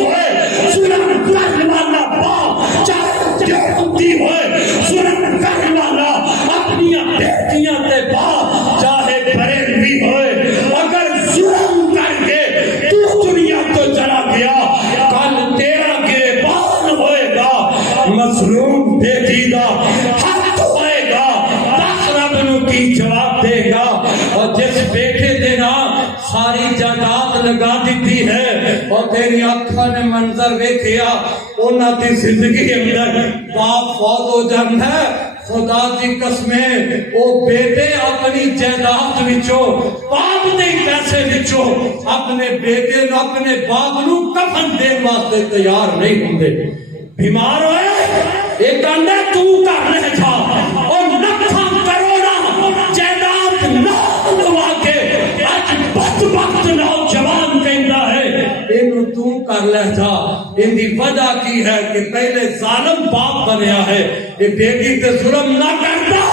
ہوئے ظلم کرنے والا باپ چاہے دیوبندی ہوئے ظلم کرنے والا اپنی بیٹیاں تے باپ چاہے بریلوی ہوئے اگر ظلم کر کے تو دنیا تو چلا گیا کل تیرا گریبان ہوئے گا مظلوم بیٹی دا حق ہوئے گا دس رب نو کی جواب دے گا اور جس بیٹے دے نا ساری جائیداد لگا دیتی ہے اور تیری آنکھاں نے منظر ویکھیا انہاں دی زندگی اندر باپ فوت ہو جاندا ہے خدا دی قسمیں او بیٹے اپنی جائیداد وچوں باپ دے پیسے وچوں اپنے بیٹے نو اپنے باپ نو کفن دین واسطے تیار نہیں ہوندے بیمار ہوئے ایک انڈا تو کر لے جا اور نکھاں کروڑا جائیداد نہ لوا کے اج بدبخت نوجوان کہندا ہے اینو تو کر لے جا ان دی وجہ کی ہے کہ پہلے ظالم باپ بنیا ہے یہ بیٹی تے ظلم نہ کرتا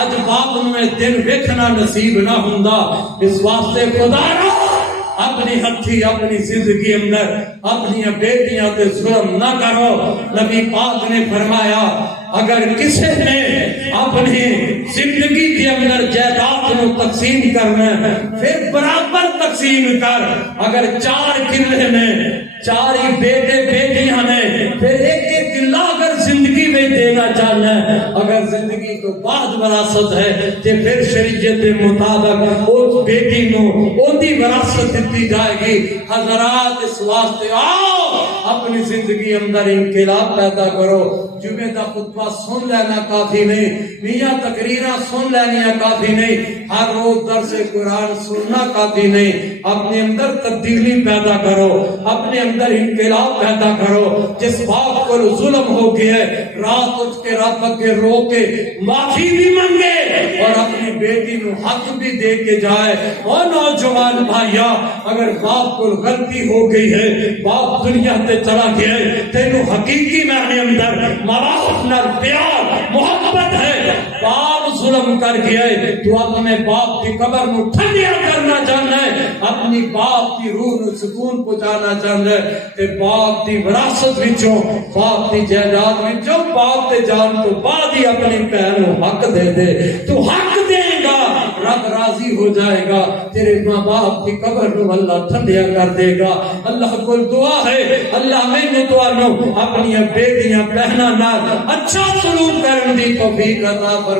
اج باپ نو دن ویکھنا نصیب نہ ہوندا اس واسطے خدا را اپنی ہتھی اپنی زندگی اندر اپنی بیٹیاں تے ظلم نہ کرو نبی پاک نے فرمایا اگر کسی نے اپنی زندگی کے اندر جائیداد کو تقسیم کرنا ہے پھر برابر تقسیم کر اگر 4 قلعے میں 4 ہی بیٹے بیٹیاں نے پھر ایک قلعہ اگر زندگی میں دینا چاہنا ہے اگر زندگی تو بعد وراثت ہے تو پھر شریعت کے مطابق اس بیٹی نو اودی وراثت دیتی جائے گی حضرات اس واسطے آؤ اپنی زندگی اندر انقلاب پیدا کرو جمعہ دا خطبہ سن لینا کافی نہیں میاں تقریرہ سن لینیا کافی نہیں ہر روز درس قرآن سننا کافی نہیں اپنے اندر تبدیلی پیدا کرو اپنے اندر انقلاب پیدا کرو جس باپ کو ظلم ہو گیا رات اٹھ کے رب کے رو کے معافی بھی منگے اور اپنی بیٹی نو حق بھی دے کے جائے اور نوجوان بھائیا اگر باپ کو غلطی ہو گئی ہے باپ دنیا تے چلا گیا ہے تینو حقیقی معنی اندر ماں باپ نال پیار محبت ہے باپ ظلم کر گیا ہے تو اپنے باپ کی قبر نو ٹھنڈیا کرنا چاہنا ہے اپنی باپ کی روح نو سکون پہنچانا چاہنا ہے تے باپ دی وراثت وچوں باپ دی جائیداد وچوں باپ تے جان تو بعد ہی اپنی بہن نو حق دے دے تو حق دے گا رب راضی ہو جائے گا تیرے ماں باپ کی قبر نو اللہ ٹھنڈیا کر دے گا اللہ کو دعا ہے اللہ میں نے دعا نو اپنی بیٹیاں بہناں نال اچھا سلوک کرن دی توفیق عطا فرما